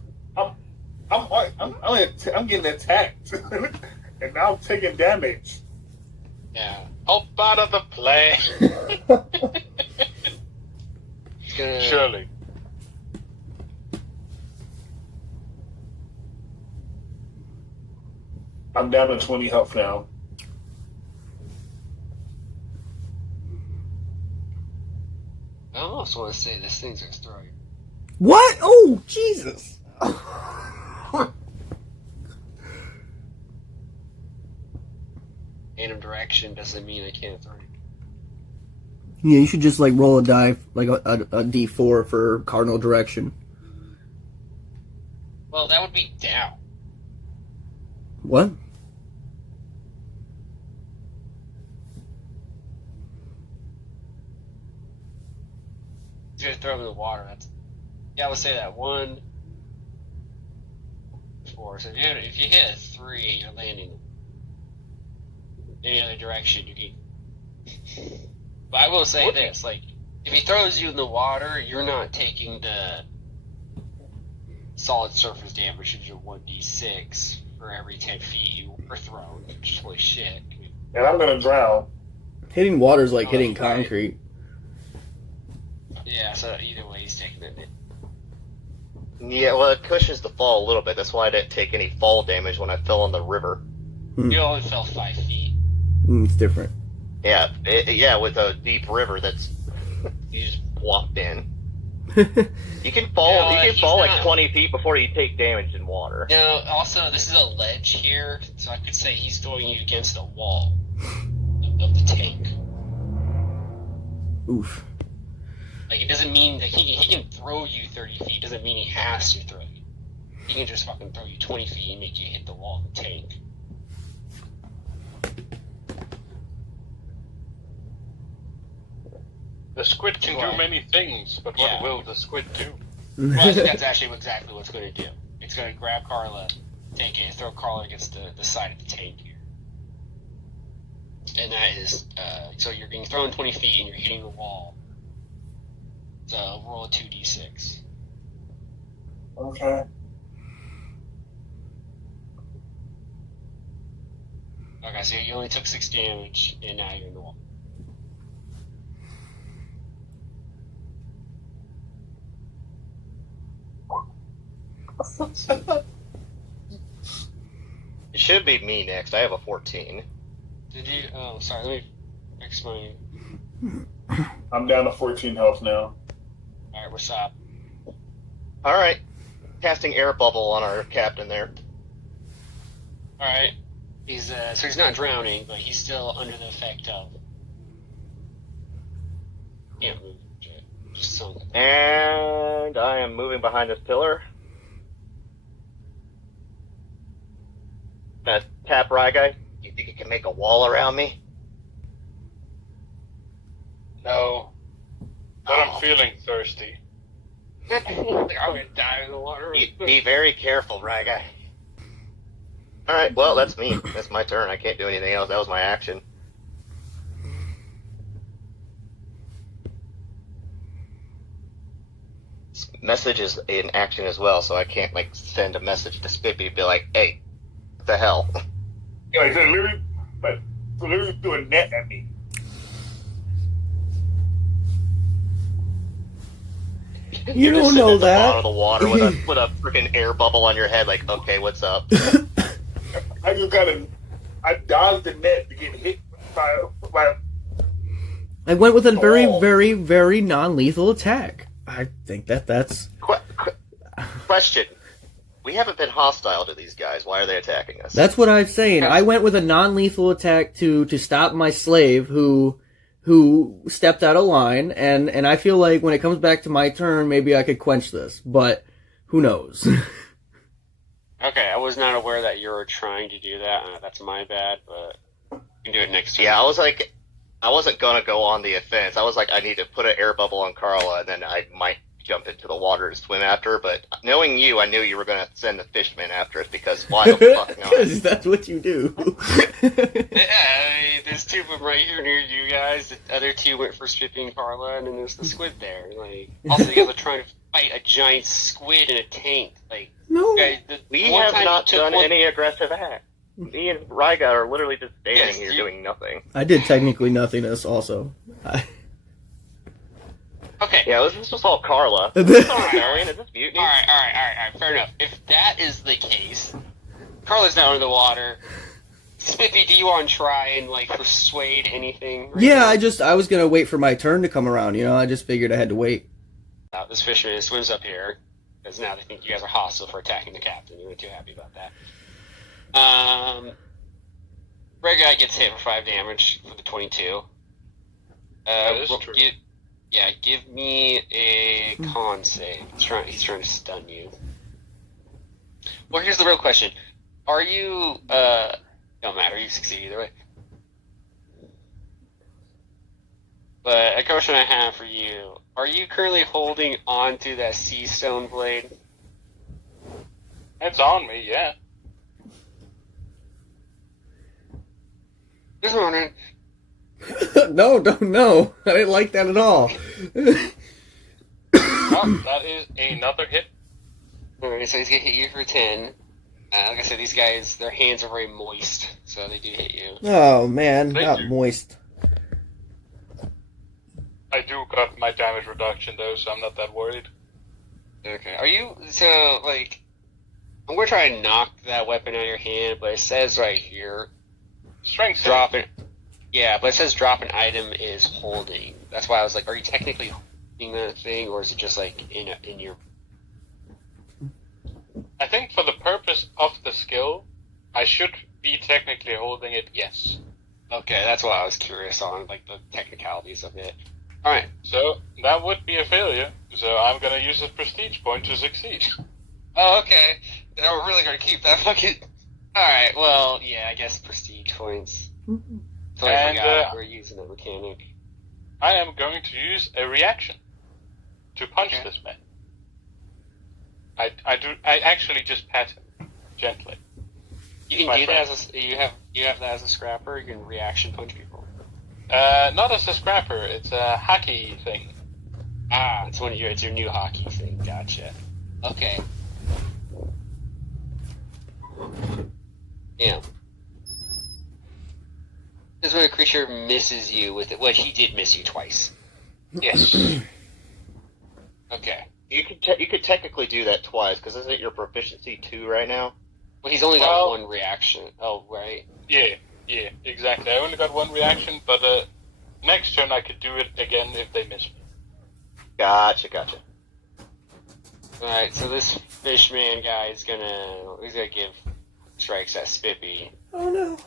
I'm getting attacked, and now I'm taking damage. Yeah. All part of the plan. It's gonna. Surely. I'm down to 20 health now. I almost want to say this thing's gonna throw you. What? Oh, Jesus. Random direction doesn't mean I can't throw you. Yeah, you should just, like, roll a die, like a D4 for cardinal direction. Well, that would be down. What? You're gonna throw him in the water. That's. Yeah, I would say that 1, 4. So if you hit a 3, you're landing any other direction. You can. But I will say this: like, if he throws you in the water, you're not taking the solid surface damage, which is your 1d6 for every 10 feet you were thrown. Which is holy shit. and I'm gonna drown. Hitting water's like Oh, hitting that's right. concrete. Yeah, so either way, he's taking it. Yeah, well, it cushions the fall a little bit. That's why I didn't take any fall damage when I fell in the river. You only fell 5 feet. It's different. Yeah, with a deep river that's you just walked in. You can fall. No, you can he's fall like not. 20 feet before you take damage in water. No, also, this is a ledge here, so I could say he's throwing you against a wall of the tank. Oof. Like, it doesn't mean that he can throw you 30 feet, doesn't mean he has to throw you. He can just fucking throw you 20 feet and make you hit the wall of the tank. The squid can do many things, but Yeah. what will the squid do? Well, I think that's actually exactly what it's going to do. It's going to grab Carla, take it, throw Carla against the side of the tank here. And that is, so you're getting thrown 20 feet and you're hitting the wall. So roll a 2d6. Okay. Okay, so you only took 6 damage, and now you're in the wall. It should be me next. I have a 14. Did you? Oh, sorry. Let me fix my. I'm down to 14 health now. All right, what's up? All right, casting air bubble on our captain there. All right. He's so he's not drowning, but he's still under the effect of. Can't move. Just sunk. And I am moving behind this pillar. That tap Rye guy. You think you can make a wall around me? No. But I'm feeling thirsty. I'm gonna die in the water. Be very careful, Rye guy. Alright, well, that's me. That's my turn. I can't do anything else. That was my action. This message is an action as well, so I can't, like, send a message to Spippy and be like, hey, what the hell? Yeah, like, so literally threw a net at me. You You're just don't know sitting at the that. bottom of the water with a freaking air bubble on your head, like, okay, what's up? I dodged the net to get hit by I went with a very, Oh. very, very non-lethal attack. I think that's... Question. We haven't been hostile to these guys. Why are they attacking us? That's what I'm saying. I went with a non-lethal attack to stop my slave who stepped out of line, and I feel like when it comes back to my turn, maybe I could quench this, but who knows? Okay, I was not aware that you were trying to do that. That's my bad, but you can do it next time. Yeah, I was like, I wasn't gonna go on the offense. I was like, I need to put an air bubble on Carla, and then I might jump into the water to swim after her. But knowing you, I knew you were gonna send the fishmen after us because why the fuck not? Because that's what you do. Yeah, I mean, there's 2 of them right here near you guys. The other 2 went for Spippy and Carla, and then there's the squid there. Like, also, you guys are trying to fight a giant squid in a tank. Like, No. guys, We one have time not you took done one- any aggressive act. Me and Ryga are literally just standing Yes, here you- doing nothing. I did technically nothingness also. Okay. Yeah, this was all Carla. Is this rebellion? Is this mutiny? All right. Fair enough. If that is the case, Carla's down in the water. Spippy, do you want to try and like persuade anything? Right Yeah, now? I was gonna wait for my turn to come around, you know, I just figured I had to wait. This fisherman swims up here because now they think you guys are hostile for attacking the captain. You weren't too happy about that. Red guy gets hit for 5 damage for the 22. That is true. Give me a con save. He's trying to stun you. Well, here's the real question: are you? Don't matter. You succeed either way. But a question I have for you: are you currently holding on to that sea stone blade? It's on me, yeah. Just wondering. No, I didn't like that at all. Well, that is another hit. Alright, so he's gonna hit you for 10. Like I said, these guys, their hands are very moist, so they do hit you. Oh man, Thank not you. moist. I do got my damage reduction though, so I'm not that worried. Okay. Are you so like? I'm gonna try and knock that weapon out of your hand, but it says right here, Strength save. drop it. Yeah, but it says drop an item is holding. That's why I was like, are you technically holding that thing, or is it just like in your? I think for the purpose of the skill, I should be technically holding it, yes. Okay, that's what I was curious on, like the technicalities of it. All right. So that would be a failure, so I'm gonna use a prestige point to succeed. Oh, okay. Then we're really gonna keep that fucking. All right. Well, yeah, I guess prestige points. So I And, forgot we're using the mechanic. I am going to use a reaction to punch Okay. this man. I actually just pat him gently. You can My do that friend. as you have that as a scrapper. You can reaction punch people. Not as a scrapper, it's a hacky thing. Ah, it's your new hockey thing. Gotcha. Okay. Yeah. This is when a creature misses you with it. Well, he did miss you twice. Yes. Okay. You could technically do that twice, because isn't your proficiency 2 right now? Well, he's only got Well- one reaction. Oh, right. Yeah, exactly. I only got one reaction, but next turn I could do it again if they miss me. Gotcha. Alright, so this fishman guy is gonna give strikes at Spippy. Oh no.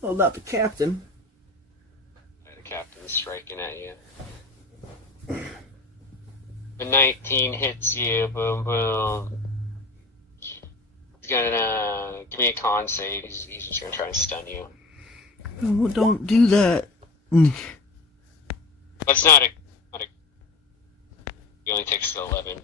Well, not the captain. The captain's striking at you. The 19 hits you, boom, boom. He's gonna give me a con save. He's just gonna try and stun you. No, don't do that. But it's not a. He only takes the 11.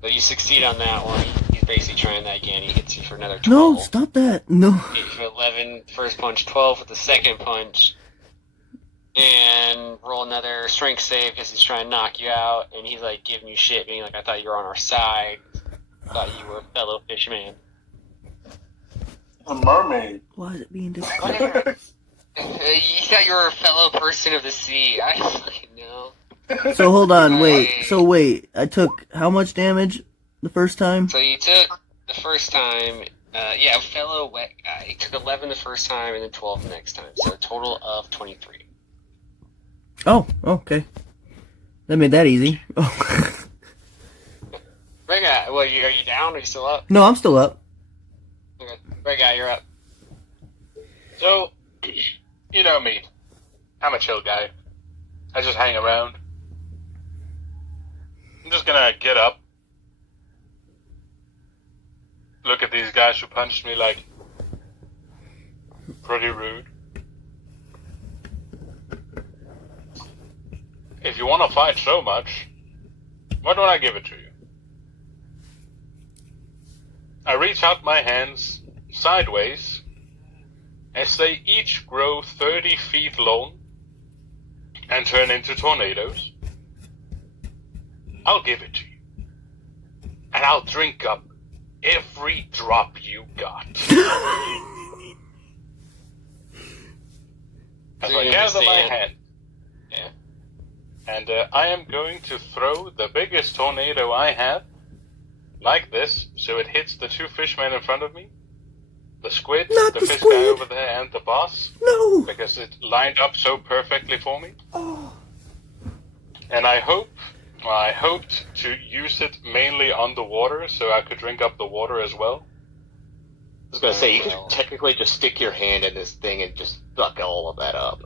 But you succeed on that one. He's basically trying that again. He hits you for another 12. No, stop that. No. Hit you for 11, first punch, 12 with the second punch. And roll another strength save because he's trying to knock you out. And he's like giving you shit, being like, I thought you were on our side. I thought you were a fellow fishman. A mermaid. Why is it being disrespectful? Whatever. You thought you were a fellow person of the sea. I don't fucking know. So hold on, wait. I took how much damage the first time? So you took the first time, a fellow wet guy. You took 11 the first time and then 12 the next time. So a total of 23. Oh, okay. That made that easy. Oh. Right guy, are you down? Are you still up? No, I'm still up. Okay. Right guy, you're up. So, you know me. I'm a chill guy. I just hang around. I'm just gonna get up. Look at these guys who punched me like pretty rude. If you want to fight so much, why don't I give it to you? I reach out my hands sideways as they each grow 30 feet long and turn into tornadoes. I'll give it to you. And I'll drink up every drop you got. As So I you gather my understand. hand. Yeah. And I am going to throw the biggest tornado I have, like this, so it hits the two fishmen in front of me, the squid, Not the the fish squid. guy over there, and the boss, No. because it lined up so perfectly for me. Oh. And I hoped to use it mainly on the water, so I could drink up the water as well. I was gonna say, you Well. could technically just stick your hand in this thing and just suck all of that up.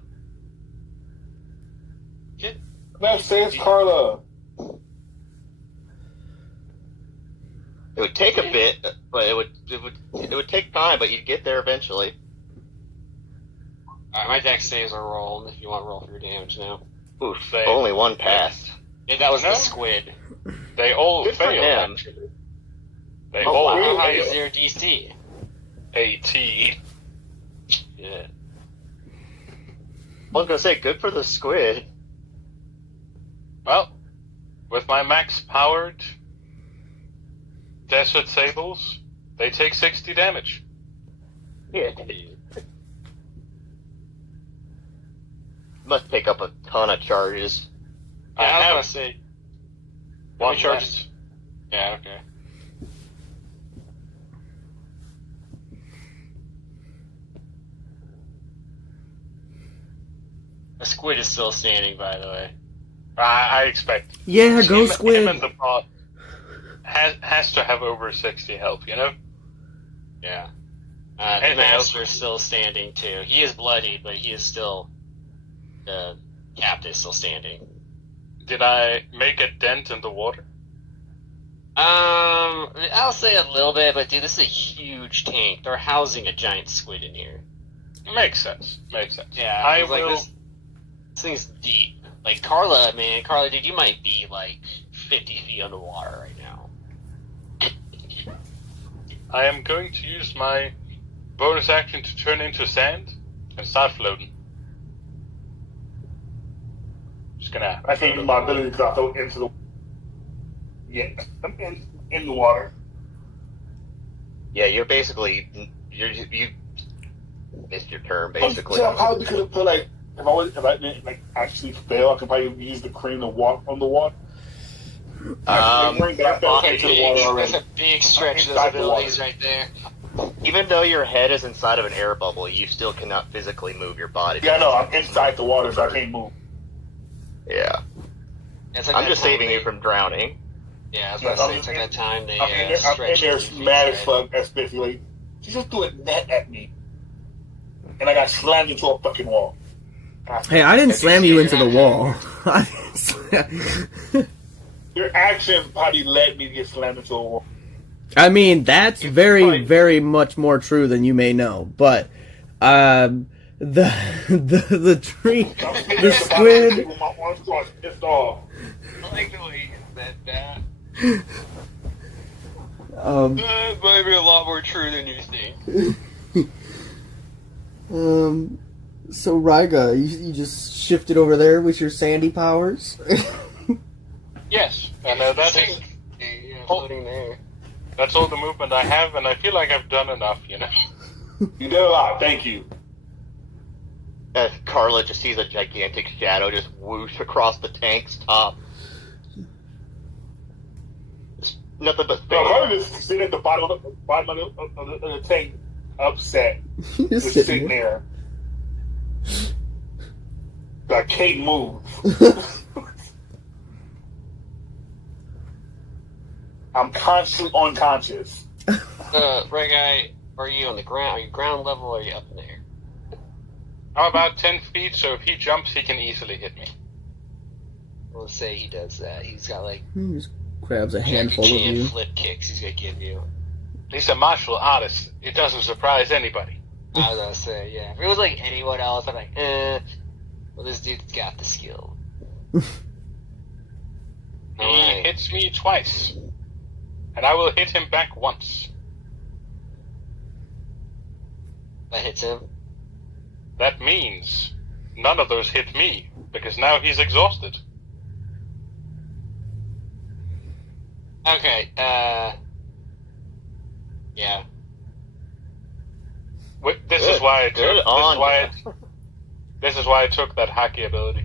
That says Carla. It would take a bit, but it would take time, but you'd get there eventually. Alright, my dex saves are rolled if you want to roll for your damage now. Oof, They- only one passed. Yeah, that was No. the squid. They all Good for failed, him. actually. They Oh, all wow. How high failed. is your DC? 18. Yeah. I was gonna say, good for the squid. Well, with my max-powered Desert Sables, they take 60 damage. Yeah. Must pick up a ton of charges. Yeah, I was have gonna say. How one many charges? left. Yeah, okay. The squid is still standing, by the way. I expect. Yeah, go him squid. and the bot has to have over 60 health, you know? Yeah. The Anything else? master is still standing too. He is bloodied, but he is still. The captain is still standing. Did I make a dent in the water? I'll say a little bit, but dude, this is a huge tank. They're housing a giant squid in here. Makes sense. Yeah, I was like, will. this thing's deep. Like Carla, dude, you might be like 50 feet underwater right now. I am going to use my bonus action to turn into sand and start floating. Just gonna. I can't use my ability because I throw it into the. Yeah, I'm in the water. Yeah, you're basically you missed your turn basically. So I probably could have put like if I didn't like actually fail, I could probably use the cream to walk on the water. I fell into the water already. That's a big stretch of Inside those the water. abilities right there. Even though your head is inside of an air bubble, you still cannot physically move your body. Yeah, no, I'm inside the water, so I can't move. Yeah. It's like I'm that just time saving they- you from drowning. Yeah, I was gonna say, it's like that time they I'm in there, stretched mad as right? fuck, especially like, she just threw a net at me. And I got slammed into a fucking wall. Hey, I didn't slam you into the not wall. I didn't slam- Your action probably led me to get slammed into a wall. I mean, that's very, very much more true than you may know. But the tree, the squid. With my arms crossed, pissed off. I like the way you said that. It might be a lot more true than you think. So Ryga, you just shifted over there with your sandy powers. Yes, and that is Yeah, floating there. that's all the movement I have, and I feel like I've done enough, you know. You did a lot, thank you. Carla just sees a gigantic shadow just whoosh across the tank's top. Just nothing but No, space. Carter just sitting at the bottom of the tank, upset, Just just sitting sitting there. I can't move. I'm constantly unconscious. Ray guy, are you on the ground? Are you ground level or are you up in the air? I'm about 10 feet, so if he jumps, he can easily hit me. Let's say he does that. He's got like He just grabs a Jackie handful of Chan you. flip kicks he's gonna give you. He's a martial artist. It doesn't surprise anybody. I was gonna say, yeah. If it was like anyone else, I'm like, well, this dude's got the skill. He Alright. hits me twice, and I will hit him back once. That hits him. That means none of those hit me, because now he's exhausted. Okay, yeah. This is why I took. Good on. This is why I took that hockey ability.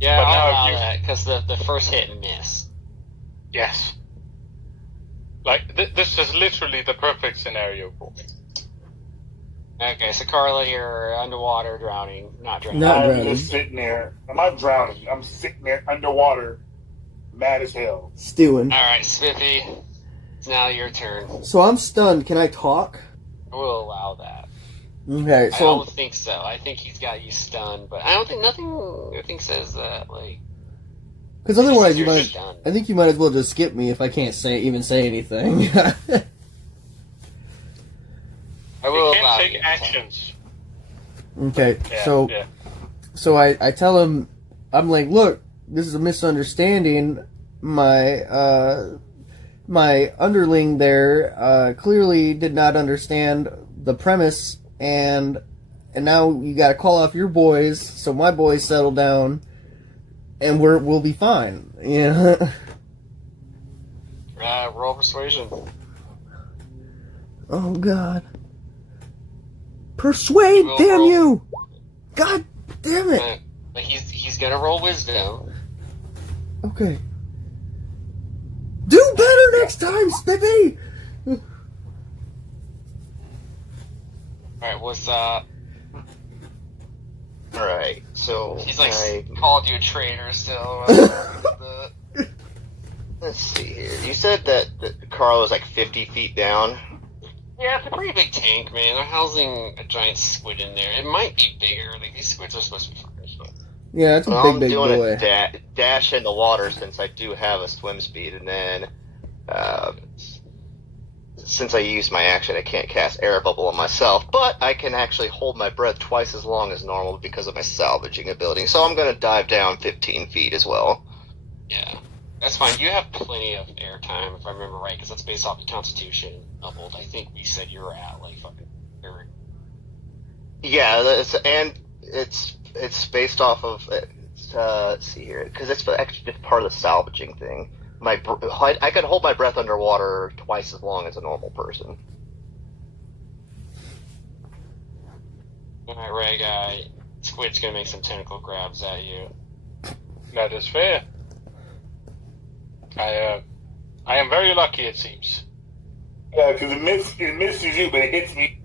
Yeah, But I'll now allow you- that, because the first hit and miss. Yes. Like this is literally the perfect scenario for me. Okay, so Carla, you're underwater, drowning, not drowning. Not I'm drowning. just sitting there. I'm not drowning. I'm sitting there underwater, mad as hell. Stewing. Alright, Spippy, it's now your turn. So I'm stunned. Can I talk? I will allow that. Okay, I so don't think so. I think he's got you stunned, but I don't think nothing says that, like, because otherwise you you're might. stunned. I think you might as well just skip me if I can't even say anything. I will He allow can take you to talk. actions. Okay, Yeah, so yeah. so I tell him, I'm like, look, this is a misunderstanding. My my underling there clearly did not understand the premise, and and now you got to call off your boys so my boys settle down, and we'll be fine. Yeah. Roll persuasion. Oh God. Persuade, Roll, damn roll. you! God damn it! But he's gonna roll wisdom. Okay. Do better next time, Spippy! Alright, what's up? Alright, so He's like I, called you a traitor still. let's see here. You said that Carla's like 50 feet down. Yeah, it's a pretty big tank, man. They're housing a giant squid in there. It might be bigger. Like, these squids are supposed to be fucking but Yeah, it's a Well, big I'm doing boy. a dash in the water since I do have a swim speed, and then since I used my action, I can't cast air bubble on myself, but I can actually hold my breath twice as long as normal because of my salvaging ability. So I'm going to dive down 15 feet as well. yeah. That's fine. You have plenty of air time, if I remember right, because that's based off the Constitution doubled. I think we said you were at, like, fucking... Yeah, it's based off of let's see here, because it's actually just part of the salvaging thing. I can hold my breath underwater twice as long as a normal person. Alright, Ray guy. Squid's gonna make some tentacle grabs at you. That is fair. I am very lucky, it seems. Yeah, because it misses you, but it hits me.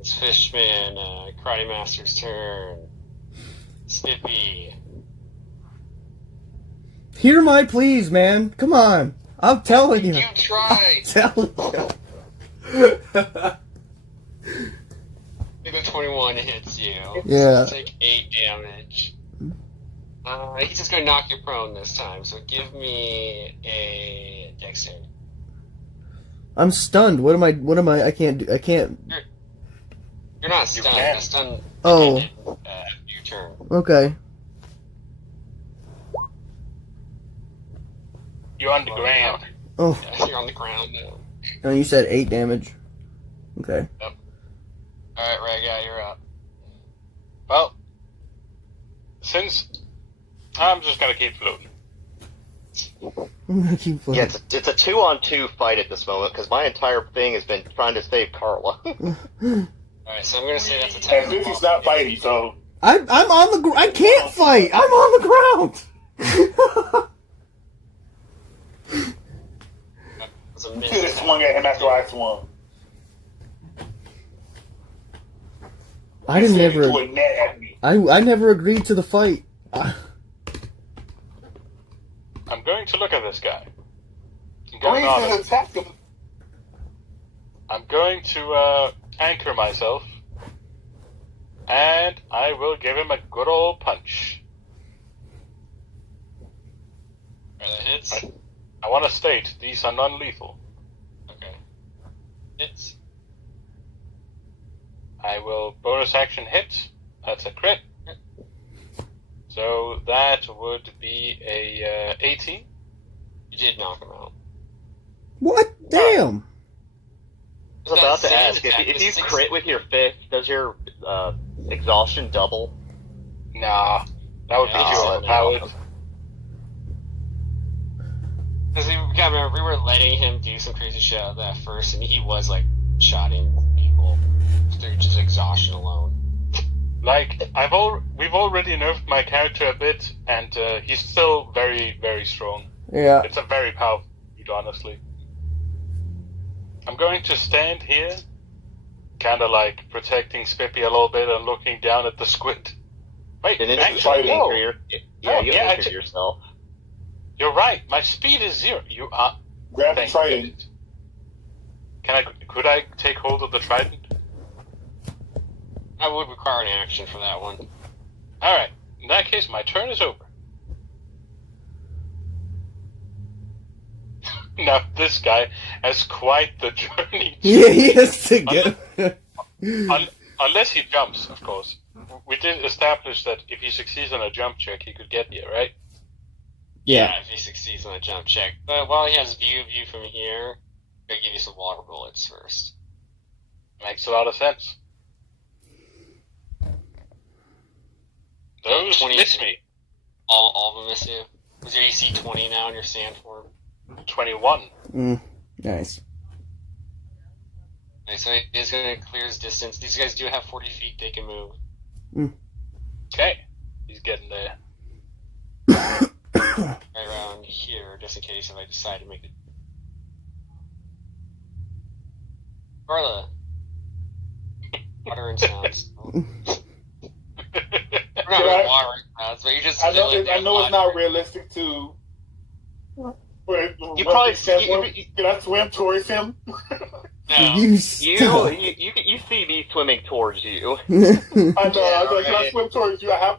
It's Fishman, Karate Master's turn. Spippy. Hear my pleas, man. Come on. I'm telling you. You tried! Telling you. The 21 hits you. Yeah. You take 8 damage. He's just gonna knock you prone this time, so give me a dex save. I'm stunned. What am I? I can't. You're not stunned. can. You're stunned. Oh. Your turn. Okay. You're on the ground. Oh. Yeah, you're on the ground now. And you said 8 damage. Okay. Alright, Ragai, you're up. Well, since I'm just gonna keep floating. I'm gonna keep Yeah, playing. it's a 2-on-2 fight at this moment because my entire thing has been trying to save Carla. Alright, so I'm gonna say that's a And 10. 50's not fighting, so I'm on the I can't fight. I'm on the ground. That was a miss. you could have swung at him after I swung. I didn't Sent it never. to a net at me. I never agreed to the fight. I'm going to look at this guy. I'm Go going ahead on and it. attack him. I'm going to anchor myself, and I will give him a good old punch. Alright, that hits. I want to state these are non-lethal. Okay. Hits. I will bonus action hit. That's a crit. So that would be a 18. You did knock him out. What? Damn. I was about to That ask, second if you attack is crit with your fifth, does your exhaustion double? Nah, that would be Yeah, too so overpowered. Because we gotta remember, we were letting him do some crazy shit out of that first, and he was like shotting people through just exhaustion alone. Like, we've already nerfed my character a bit, and he's still very, very strong. Yeah. It's a very powerful feat, honestly. I'm going to stand here, kind of like protecting Spippy a little bit and looking down at the squid. Wait, And then actually, you no. you I anchor t- yourself. You're right. My speed is 0. You are. Grab the Thank trident. goodness. Could I take hold of the trident? I would require an action for that one. All right. In that case, my turn is over. Now this guy has quite the journey. Yeah, he has to get. Unless he jumps, of course. We did establish that if he succeeds on a jump check, he could get here, right? Yeah. If he succeeds on the jump check. But while he has view of you from here, I'm gonna give you some water bullets first. Makes a lot of sense. Those 20 miss me. All of them miss you. Was your AC 20 now in your sandform? 21. Nice. Okay, so he's gonna clear his distance. These guys do have 40 feet they can move. Okay. He's getting there. Right around here, just in case if I decide to make it. Carla. Water and sounds. Not really water and sounds, but you just. I know it's not realistic to. You probably can I swim towards him? No. you see me swimming towards you. I know. I was like, can I swim towards you? I have.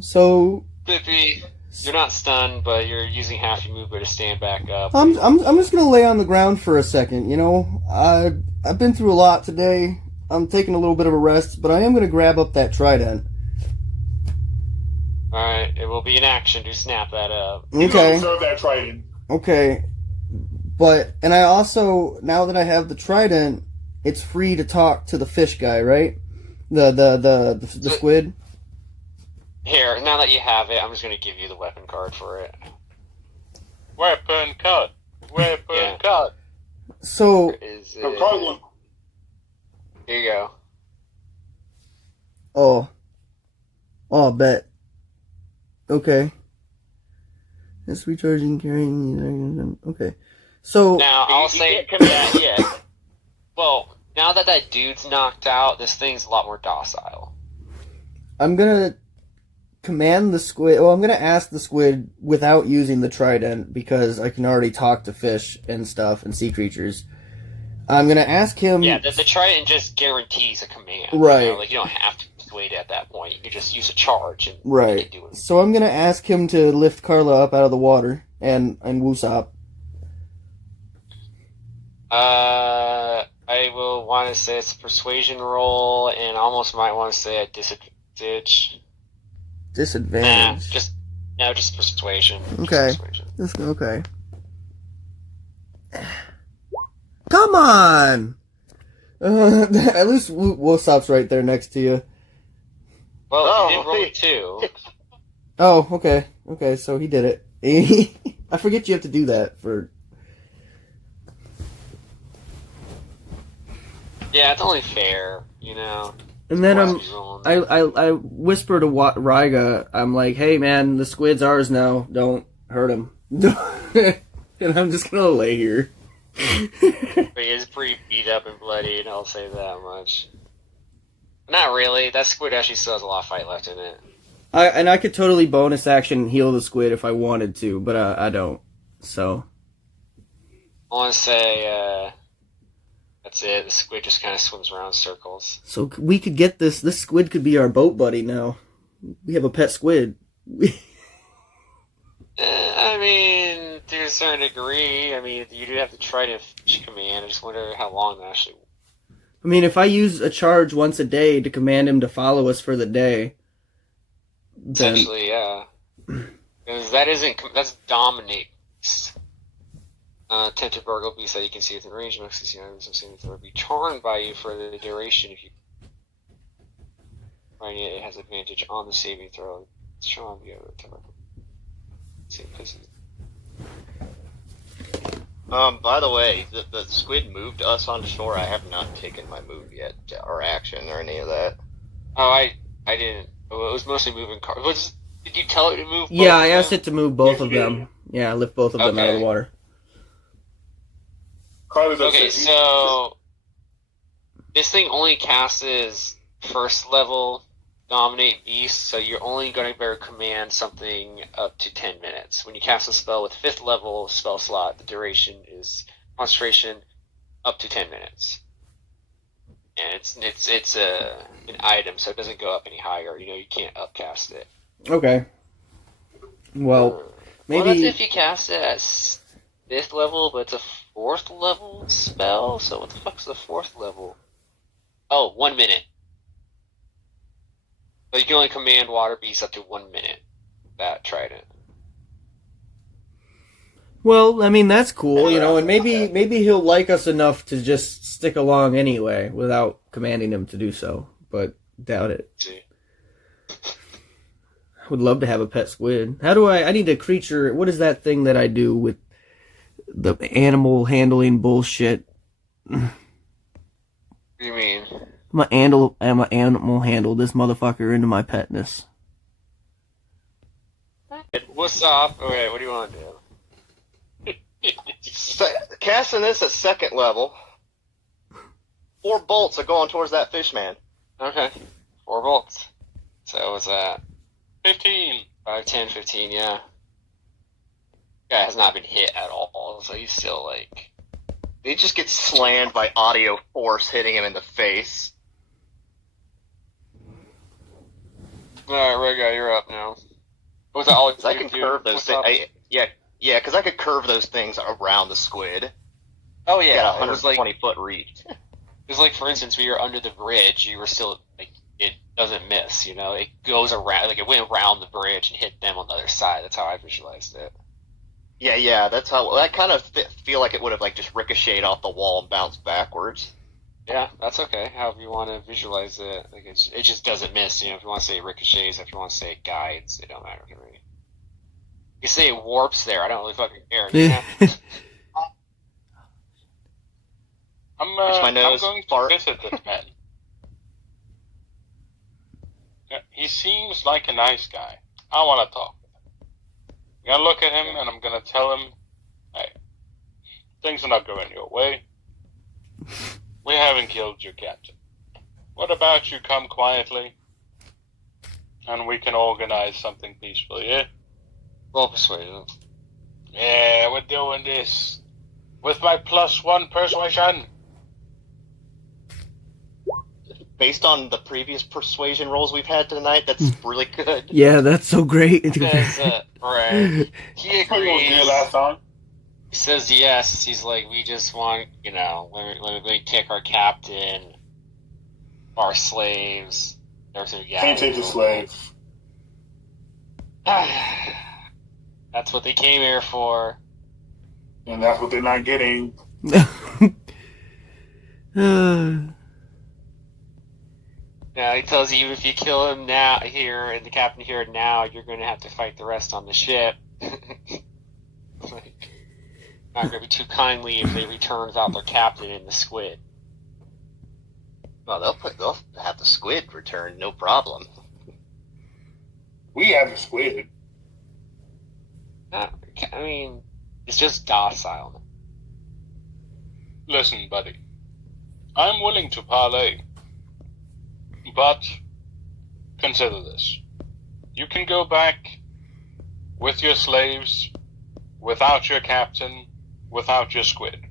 So Spippy, you're not stunned, but you're using half your movement to stand back up. I'm just gonna lay on the ground for a second. You know, I've been through a lot today. I'm taking a little bit of a rest, but I am gonna grab up that trident. Alright, it will be an action to snap that up. You Okay. deserve that trident. Okay. And I also, now that I have the trident, it's free to talk to the fish guy, right? The squid. Here, now that you have it, I'm just going to give you the weapon card for it. Weapon cut. Yeah. Cut. So, Where is So it? Carla, Here you go. I bet. Okay. It's recharging, carrying. Okay. So, Now, I'll You say... can't command yet. Well, now that that dude's knocked out, this thing's a lot more docile. I'm gonna command the squid. Well, I'm gonna ask the squid without using the trident because I can already talk to fish and stuff and sea creatures. I'm gonna ask him. Yeah, the trident just guarantees a command. Right. You know? Like, you don't have to wait at that point. You can just use a charge and you Right. can do it. So I'm gonna ask him to lift Carla up out of the water and Woosop. I will want to say it's a persuasion roll, and almost might want to say a disadvantage. Disadvantage. Just persuasion. Just Okay. persuasion. Okay. Come on! At least Woosop's right there next to you. Well, Oh, you did roll a see. 2. Oh, okay. Okay, so he did it. I forget you have to do that for... Yeah, it's only fair, you know. And then What's rolling? I whisper to Ryga, I'm like, hey man, the squid's ours now. Don't hurt him. And I'm just gonna lay here. But he is pretty beat up and bloody, and I'll say that much. Not really. That squid actually still has a lot of fight left in it. I could totally bonus action heal the squid if I wanted to, but I don't. So. I want to say, that's it. The squid just kind of swims around in circles. So we could get this. This squid could be our boat buddy now. We have a pet squid. I mean, to a certain degree, I mean, you do have to try to fish command. I just wonder how long that actually. I mean, if I use a charge once a day to command him to follow us for the day, then Essentially, yeah. Because that's dominate. Tempted burgle beast that you can see within range of existing items of same will be charmed by you for the duration if you find it has advantage on the saving throw. It's charmed you over the same places. By the way, the squid moved us onto shore. I have not taken my move yet, or action, or any of that. Oh, I didn't. Well, it was mostly moving cars. Did you tell it to move? yeah, both I of asked them? it to move both Yes, of you them. did. Yeah, lift both of them out of the Okay. water. Carla's Okay, upset. so this thing only casts first level dominate beast, so you're only going to be able to command something up to 10 minutes. When you cast a spell with 5th level spell slot, the duration is concentration up to 10 minutes. And it's an item, so it doesn't go up any higher. You know, you can't upcast it. Okay. Well, Well, maybe that's if you cast it at 5th level, but it's a 4th level spell, so what the fuck's the 4th level? Oh, 1 minute. But you can only command water beasts up to 1 minute. That trident. Well, I mean, that's cool, you know, and maybe he'll like us enough to just stick along anyway without commanding him to do so, but doubt it. See. I would love to have a pet squid. How do I need a creature, what is that thing that I do with the animal handling bullshit? What do you mean? I'm a animal handle this motherfucker into my petness. What's up? Okay, what do you want to do? Casting this at 2nd level. 4 bolts are going towards that fish man. Okay. 4 volts. So what's that? 15. 5, 10, 15, yeah. Guy has not been hit at all, so he's still like... He just gets slammed by audio force hitting him in the face. Alright, Rega, you're up now. What's that all I can curve those things. Yeah, because I could curve those things around the squid. Oh yeah, Got it was like 120-foot reach. it was like, for instance, when you were under the bridge, you were still like it doesn't miss. You know, it goes around, like it went around the bridge and hit them on the other side. That's how I visualized it. Yeah, that's how. I kind of feel like it would have like just ricocheted off the wall and bounced backwards. Yeah, that's okay. However you want to visualize it, like it just doesn't miss. You know, if you want to say it ricochets, if you want to say it guides, it don't matter to me. You say it warps there, I don't really fucking care. Yeah. I'm nose, going to fart. visit this man. Yeah, he seems like a nice guy. I want to talk with him. I'm going to look at him and I'm going to tell him, hey, things are not going your way. We haven't killed your captain. What about you come quietly and we can organize something peaceful, yeah? Well persuaded. Yeah, we're doing this with my +1 persuasion. Based on the previous persuasion rolls we've had tonight, that's really good. Yeah, that's so great. Says, right. He What you agrees. did last time? He says yes. He's like, we just want, you know, let me take our captain, our slaves, everything we got. Can't take the slaves. That's what they came here for. And that's what they're not getting. Now he tells you, if you kill him now here and the captain here now, you're going to have to fight the rest on the ship. Like, not going to be too kindly if they return without their captain and the squid. Well, they'll have the squid return, no problem. We have the squid. I mean, it's just docile. Listen, buddy. I'm willing to parley. But consider this. You can go back with your slaves, without your captain, without your squid.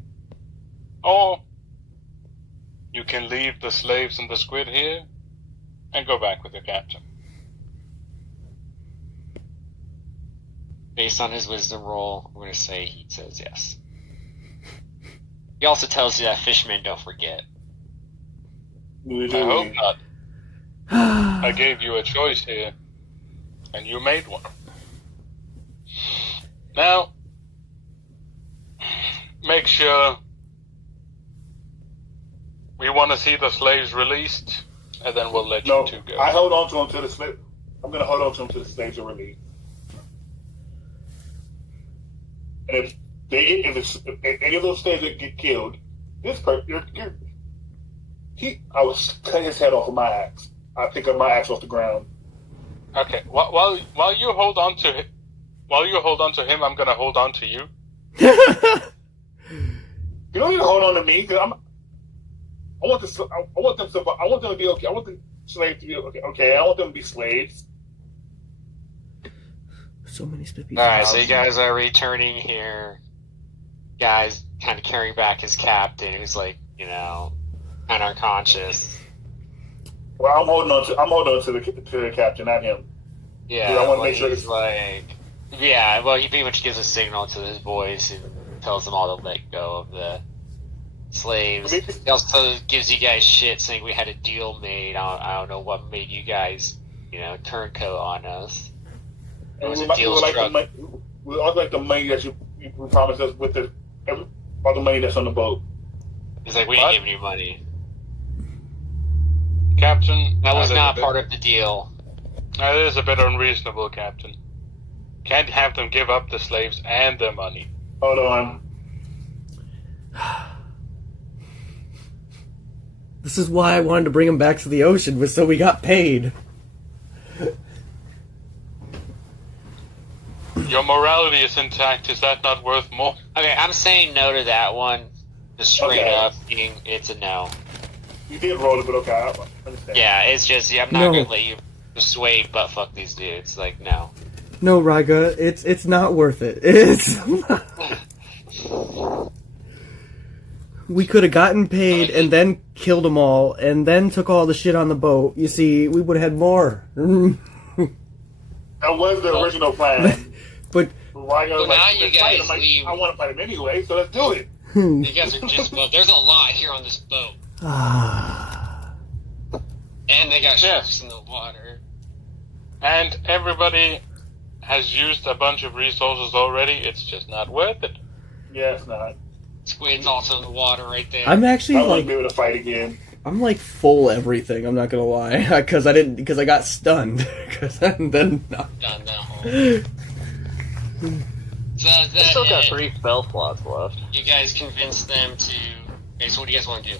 Or you can leave the slaves and the squid here and go back with your captain. Based on his wisdom roll, I'm going to say he says yes. He also tells you that fishermen don't forget. We I do. hope not. I gave you a choice here, and you made one. Now, make sure we want to see the slaves released, and then we'll let No, you two go. I hold on to them till the slave. I'm going to hold on to them till the slaves are released. And if any of those slaves that get killed, this person, I will cut his head off with my axe. I pick up my axe off the ground. Okay. While you hold on to him, I'm going to hold on to you. You don't need to hold on to me because I want them to be okay. I want the slaves to be okay. Okay, I want them to be slaves. So many Spippy. Alright, so you guys are returning here. Guy's kind of carrying back his captain, who's like, you know, kind of unconscious. Well, I'm holding on to the captain, not him. Yeah, I want to well, make sure he's like, yeah, well, he pretty much gives a signal to his boys and tells them all to let go of the slaves. He also gives you guys shit saying we had a deal made. I don't know what made you guys turncoat on us. It And was we a would deal like struck. we also like the money that you promised us with all the money that's on the boat. He's like, we didn't give any money. Captain, That was is not a bit- part of the deal. That is a bit unreasonable, Captain. Can't have them give up the slaves and their money. Hold on. This is why I wanted to bring him back to the ocean, was so we got paid. Your morality is intact. Is that not worth more? Okay, I'm saying no to that one. Just straight Okay. up, it's a no. You did roll it, but okay, I understand. Yeah, it's just I'm not No. gonna let you persuade butt fuck these dudes. Like, no. No, Raga, it's not worth it. It's we could have gotten paid and then killed them all, and then took all the shit on the boat. You see, we would have had more. That was the original plan. But Why Well, now you let's fight guys him. leave. I want to fight him anyway, so let's do it. You guys are just there's a lot here on this boat. And they got sharks in the water. And everybody has used a bunch of resources already. It's just not worth it. Yeah, it's not. Squid's also in the water right there. I'm actually I wouldn't like be able to fight again. I'm like full everything. I'm not gonna lie, because I got stunned. Because then Done that whole. So I that still got 3 spell slots left. you guys convinced them to. Okay, so what do you guys want to do?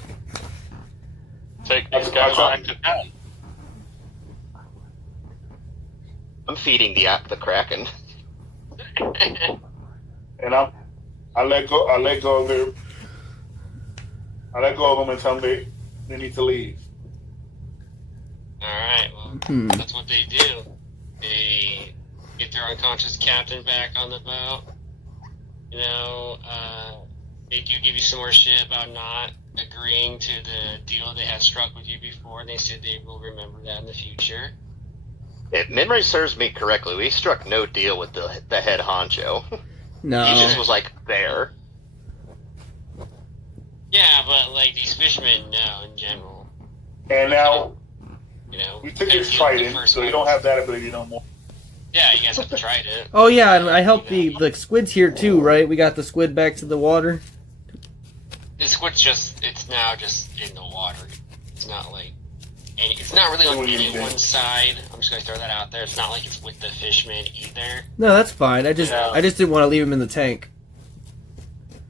Take these guys back to town. I'm feeding the Kraken. And I let go of their I let go of them and tell them they need to leave. Alright, well, that's what they do. They get their unconscious captain back on the boat. They do give you some more shit about not agreeing to the deal they had struck with you before. They said they will remember that in the future. If memory serves me correctly, we struck no deal with the head honcho. no. He just was like there. Yeah, but like these fishermen know in general. And now we took his kinda feel like the trident, first so you one. don't have that ability no more. Yeah, you guys have tried it. Oh yeah, and I helped the squids here too, right? We got the squid back to the water. The squid's it's now just in the water. It's not like it's not really on any one side. I'm just gonna throw that out there. It's not like it's with the fishmen either. No, that's fine. I just didn't want to leave him in the tank.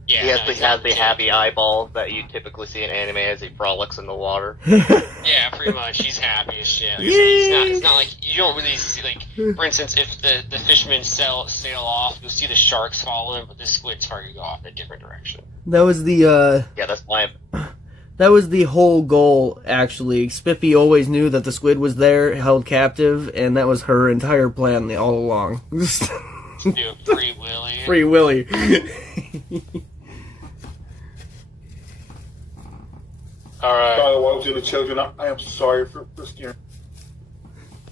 Yeah, He has no, the, he's not the happy eyeball that you typically see in anime as he frolics in the water. Yeah, pretty much. He's happy as shit. Like I said, it's not like you don't really see for instance, if the fishermen sail off, you'll see the sharks follow him, but the squid's starting to go off in a different direction. That was the Yeah, that's why. that was the whole goal. Actually, Spippy always knew that the squid was there, held captive, and that was her entire plan all along. Do a free Willy. Free Willy. Alright. Sorry, what to the children. I am sorry for scaring.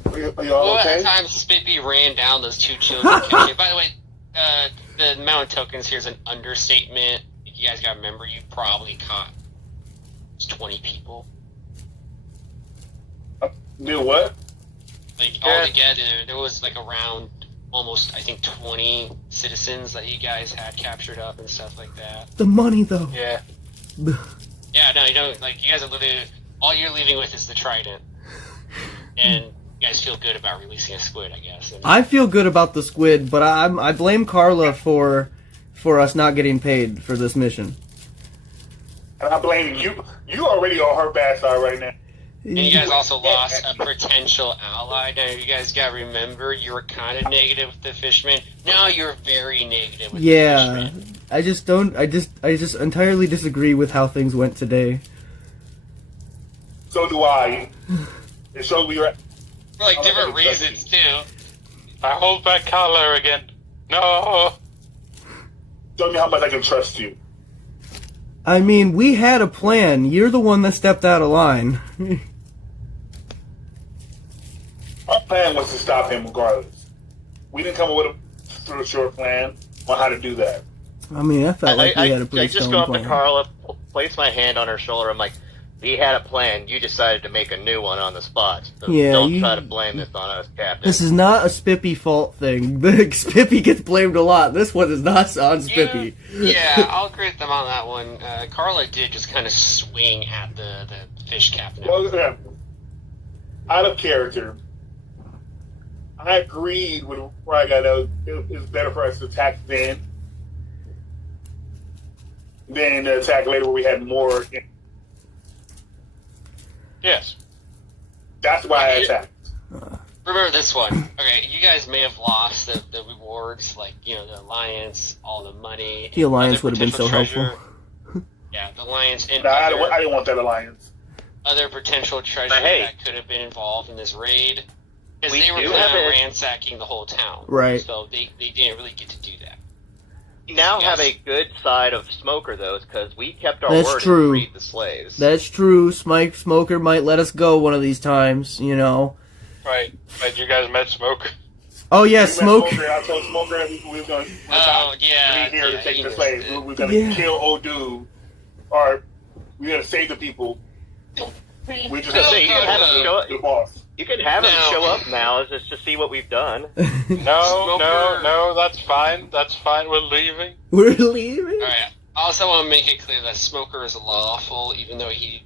Are y'all Well, at okay? the time Spippy ran down those 2 children. By the way, the amount of tokens here is an understatement. You guys gotta remember, you probably caught 20 people. Do what? Like, all together, there was like around almost, I think, 20 citizens that you guys had captured up and stuff like that. The money, though. Yeah. Yeah, no, you don't, like, you guys are literally, all you're leaving with is the trident. And you guys feel good about releasing a squid, I guess. And I feel good about the squid, but I blame Carla for us not getting paid for this mission. And I blame you. You already on her bad side right now. And you guys also lost a potential ally. Now, you guys gotta remember, you were kind of negative with the fishermen. Now you're very negative with the Yeah, fishermen. I just entirely disagree with how things went today. So do I. It shows we are. For like different reasons, too. I hold back Carla again. No. Show me how much I can trust you. I mean, we had a plan. You're the one that stepped out of line. Our plan was to stop him regardless. We didn't come up with a short plan on how to do that. I mean, I felt like we had a I pretty just strong go up plan. to Carla, place my hand on her shoulder. I'm like, We had a plan. You decided to make a new one on the spot. So Yeah, don't try to blame this on us, Captain. This is not a Spippy fault thing. Spippy gets blamed a lot. This one is not on Spippy. Yeah, I'll agree with them on that one. Carla did just kind of swing at the fish captain. Well, yeah. Out of character, I agreed with where I got out. It's better for us to attack then than to attack later where we had more. Yes. That's why I attacked. Remember this one. Okay, you guys may have lost the rewards, like, you know, the alliance, all the money. The alliance other would have been so potential helpful. treasure. Yeah, the alliance and No, I didn't want that alliance. other potential treasure But hey, that could have been involved in this raid. Because we they were do planning have on a- ransacking the whole town. Right. So they didn't really get to do that. We now Yes. have a good side of Smoker, though, because we kept our That's word true. and freed the slaves. That's true. Smoker might let us go one of these times, you know. Right. You guys met Smoker. Oh yeah, We met Smoker. I told Smoker we were going to Oh, yeah. be here to yeah, take he the missed slaves. it. We're going to Yeah. kill old dude, or we're going to save the people. We just So you can have him show up. the boss. You can have him No. show up now just to see what we've done. No, that's fine. That's fine. We're leaving. We're leaving. Alright. I also want to make it clear that Smoker is lawful, even though he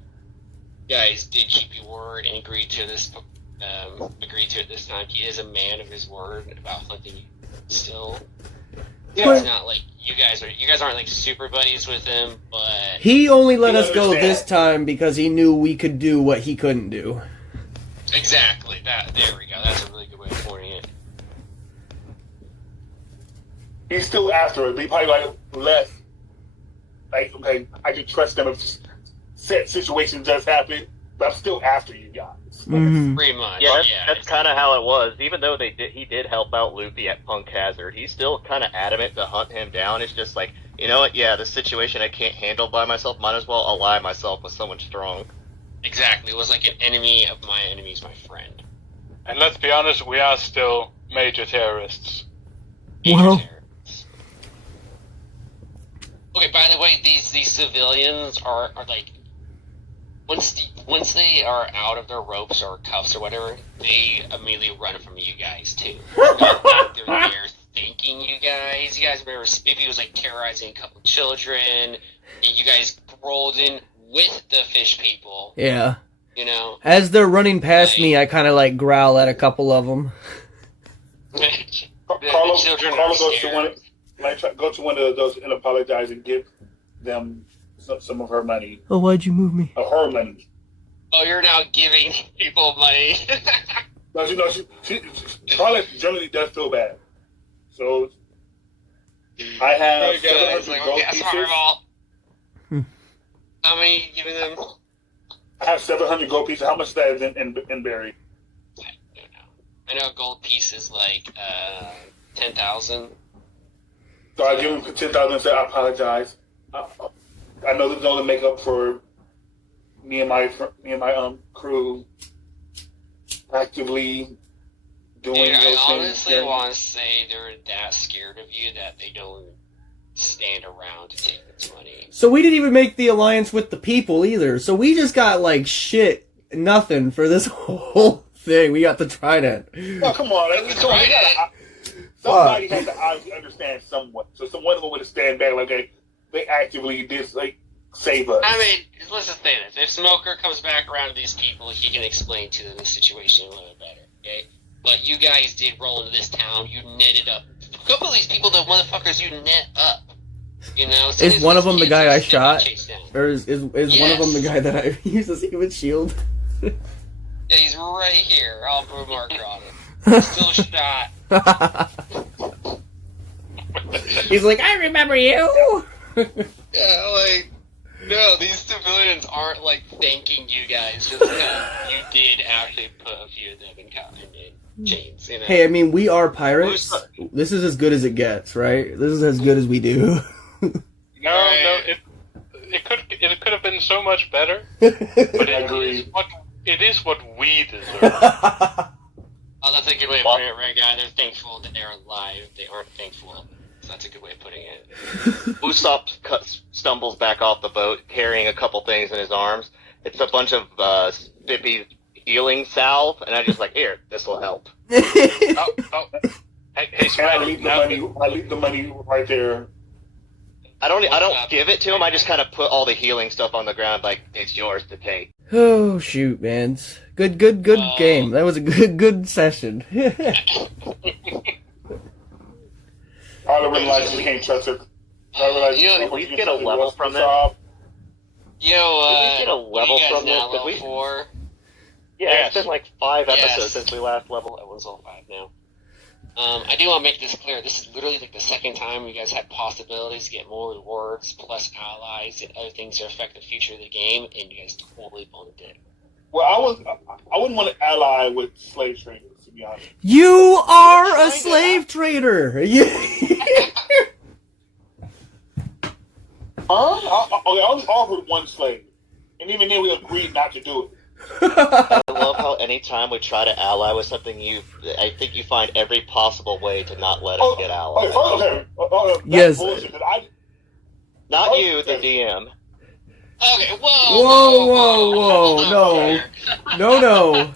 guys did keep your word and agreed to this it this time. He is a man of his word about hunting you still. Yeah. It's not like you guys aren't like super buddies with him, but He only let You us go understand. this time because he knew we could do what he couldn't do. exactly there we go. That's a really good way of pointing it. He's still after it, but he probably like less. Like, okay, I can trust them if set situation does happen, but I'm still after you guys. Mhm. Pretty much. Yeah, that's kind of how it was. Even though he did help out Luffy at Punk Hazard, he's still kind of adamant to hunt him down. It's just like, you know what? Yeah, the situation I can't handle by myself. Might as well ally myself with someone strong. Exactly. It was like an enemy of my enemy is my friend. And let's be honest, we are still major terrorists. Well- Terrorists. Okay, by the way, these civilians are like once they are out of their ropes or cuffs or whatever, they immediately run from you guys too. Not like they're there thanking you guys. You guys remember Spippy was like terrorizing a couple children, and you guys rolled in with the fish people. Yeah. You know. As they're running past me, I kind of like growl at a couple of them. Carla children are goes to scared. go to one of those and apologize and give them some of her money. Oh, why'd you move me? Of her money. Oh, you're now giving people money. No, Carla generally does feel bad. So I have There you go. 700 It's like, gold okay, sorry, pieces. Ball. Hmm. How many you giving them? I have 700 gold pieces. How much is that in berry? I don't know. I know a gold piece is like 10,000. So I give him 10,000 and say I apologize. I know there's no make up for me and my crew actively doing Dude, I those honestly things. want to say they're that scared of you that they don't stand around to take this money. So we didn't even make the alliance with the people either. So we just got like nothing for this whole thing. We got the trident. Oh, come on. Somebody has to obviously understand somewhat. So someone who would stand back, like, okay, they actively did, like, save us. I mean, let's just say this. If Smoker comes back around to these people, he can explain to them the situation a little better, okay? But you guys did roll into this town. You netted up. A couple of these people, the motherfuckers you net up. You know? So Is one of them the guy I shot? Chase down. Or is one of them the guy that I used as human shield? Yeah, he's right here. I'll put a marker on him. Still shot. He's like, I remember you. Yeah, like, no, these civilians aren't, like, thanking you guys just because you did actually put a few of them in chains, you know? Hey, I mean, we are pirates. This is as good as it gets, right? This is as good as we do. No, it could have been so much better, but it is what we deserve. Oh, that's a good way of putting it, right, guy? They're thankful that they're alive. They aren't thankful. So that's a good way of putting it. Usopp stumbles back off the boat, carrying a couple things in his arms. it's a bunch of Spippy healing salve, and I just like, here, this will help. Oh, oh. Hey, And I Spider, leave the now, money. I leave the money right there. I don't give it to him. I just kind of put all the healing stuff on the ground, like it's yours to take. Oh shoot, man! Good game. That was a good session. I realized you can't trust her. I realized You know, can't we trust get a her level what's from the that. job. You know, Did we get a level you guys from this? now Did level we- 4. Yeah, Yes. it's been like 5 episodes Yes. since we last leveled. That one's all 5 now. I do want to make this clear. This is literally like the second time you guys had possibilities to get more rewards, plus allies and other things to affect the future of the game, and you guys totally bumped it. Well, I wouldn't want to ally with slave traders, to be honest. You are a Kinda. slave trader. Yeah. Huh? I only offered one slave, and even then we agreed not to do it. I love how anytime we try to ally with something, I think you find every possible way to not let us get allies. Okay. That's Yes. bullshit, 'cause Not you, the DM. Okay, Whoa, no. No.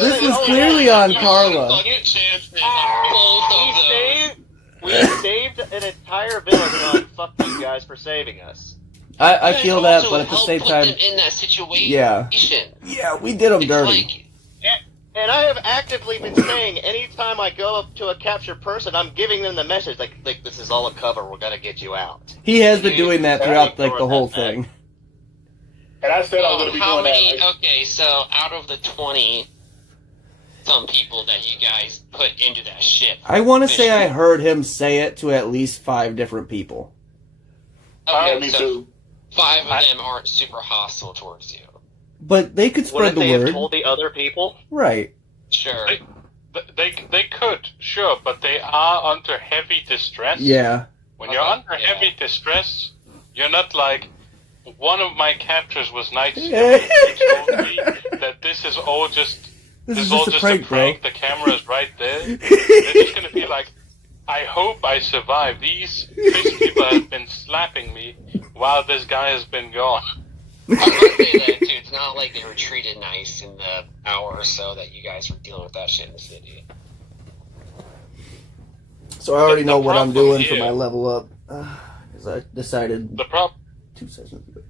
This was clearly on Carla. Fucking chance that We saved an entire village, and I'm like, fuck you guys for saving us. I feel that, also but at the help same put time, them in that situation. yeah, we did them It's dirty. like, And I have actively been saying, anytime I go up to a captured person, I'm giving them the message, like this is all a cover, we're gonna get you out. He has been doing that throughout like the whole thing. And I said I was going to be how doing many? that. Like, Okay, so out of the 20 some people that you guys put into that ship, I want to say I heard him say it to at least 5 different people. okay, me so too. 5 of them aren't super hostile towards you. But they could spread Wouldn't the they have word. told the other people? Right. Sure. they could, sure, but they are under heavy distress. Yeah. When you're under Yeah. heavy distress, you're not like, one of my captors was nice. He Yeah. told me that this is all just This is all just a prank, bro. The camera's right there. They're just gonna be like, I hope I survive. These fish people have been slapping me while this guy has been gone. I was gonna say that too. It's not like they were treated nice in the hour or so that you guys were dealing with that shit in the city. So I already The know what I'm problem doing for here- my level up. Because I decided The prob 2 sessions ago.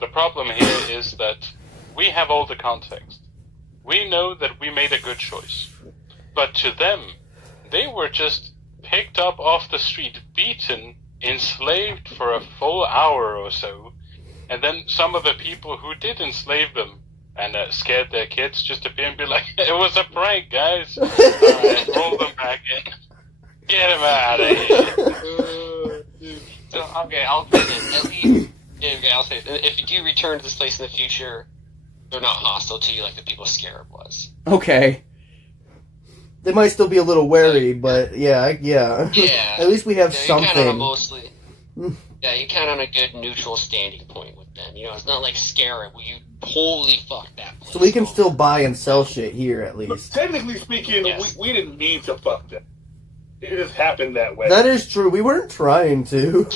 The problem here is that we have all the context. We know that we made a good choice. But to them, they were just picked up off the street, beaten, enslaved for a full hour or so, and then some of the people who did enslave them and scared their kids just appear and be like, it was a prank, guys. Alright, roll them back in. Get them out of here. So, okay, I'll say this. At least, okay, I'll say this. If you do return to this place in the future, they're not hostile to you like the people Scarab was. Okay. They might still be a little wary, but yeah. Yeah. At least we have Yeah, you're kind of something. mostly. Yeah, you're kind of on a good neutral standing point with them. You know, it's not like Scarab where you totally fucked that place. So we can over. still buy and sell shit here at But least. technically speaking, Yes. we didn't mean to fuck them. It just happened that way. That is true. We weren't trying to.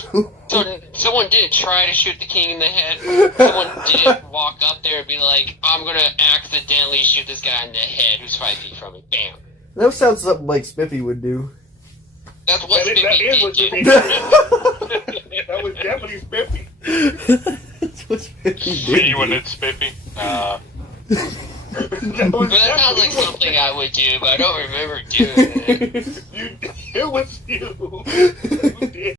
So, someone did try to shoot the king in the head. Someone did walk up there and be like, I'm gonna accidentally shoot this guy in the head who's 5 feet from me. Bam. That sounds something like Spippy would do. That's what that Spippy is what did. Spippy did. That was definitely Spippy. That's what Spippy See did. when it's Spippy. That was But that sounds like definitely something I would do, but I don't remember doing it. it was you. You did.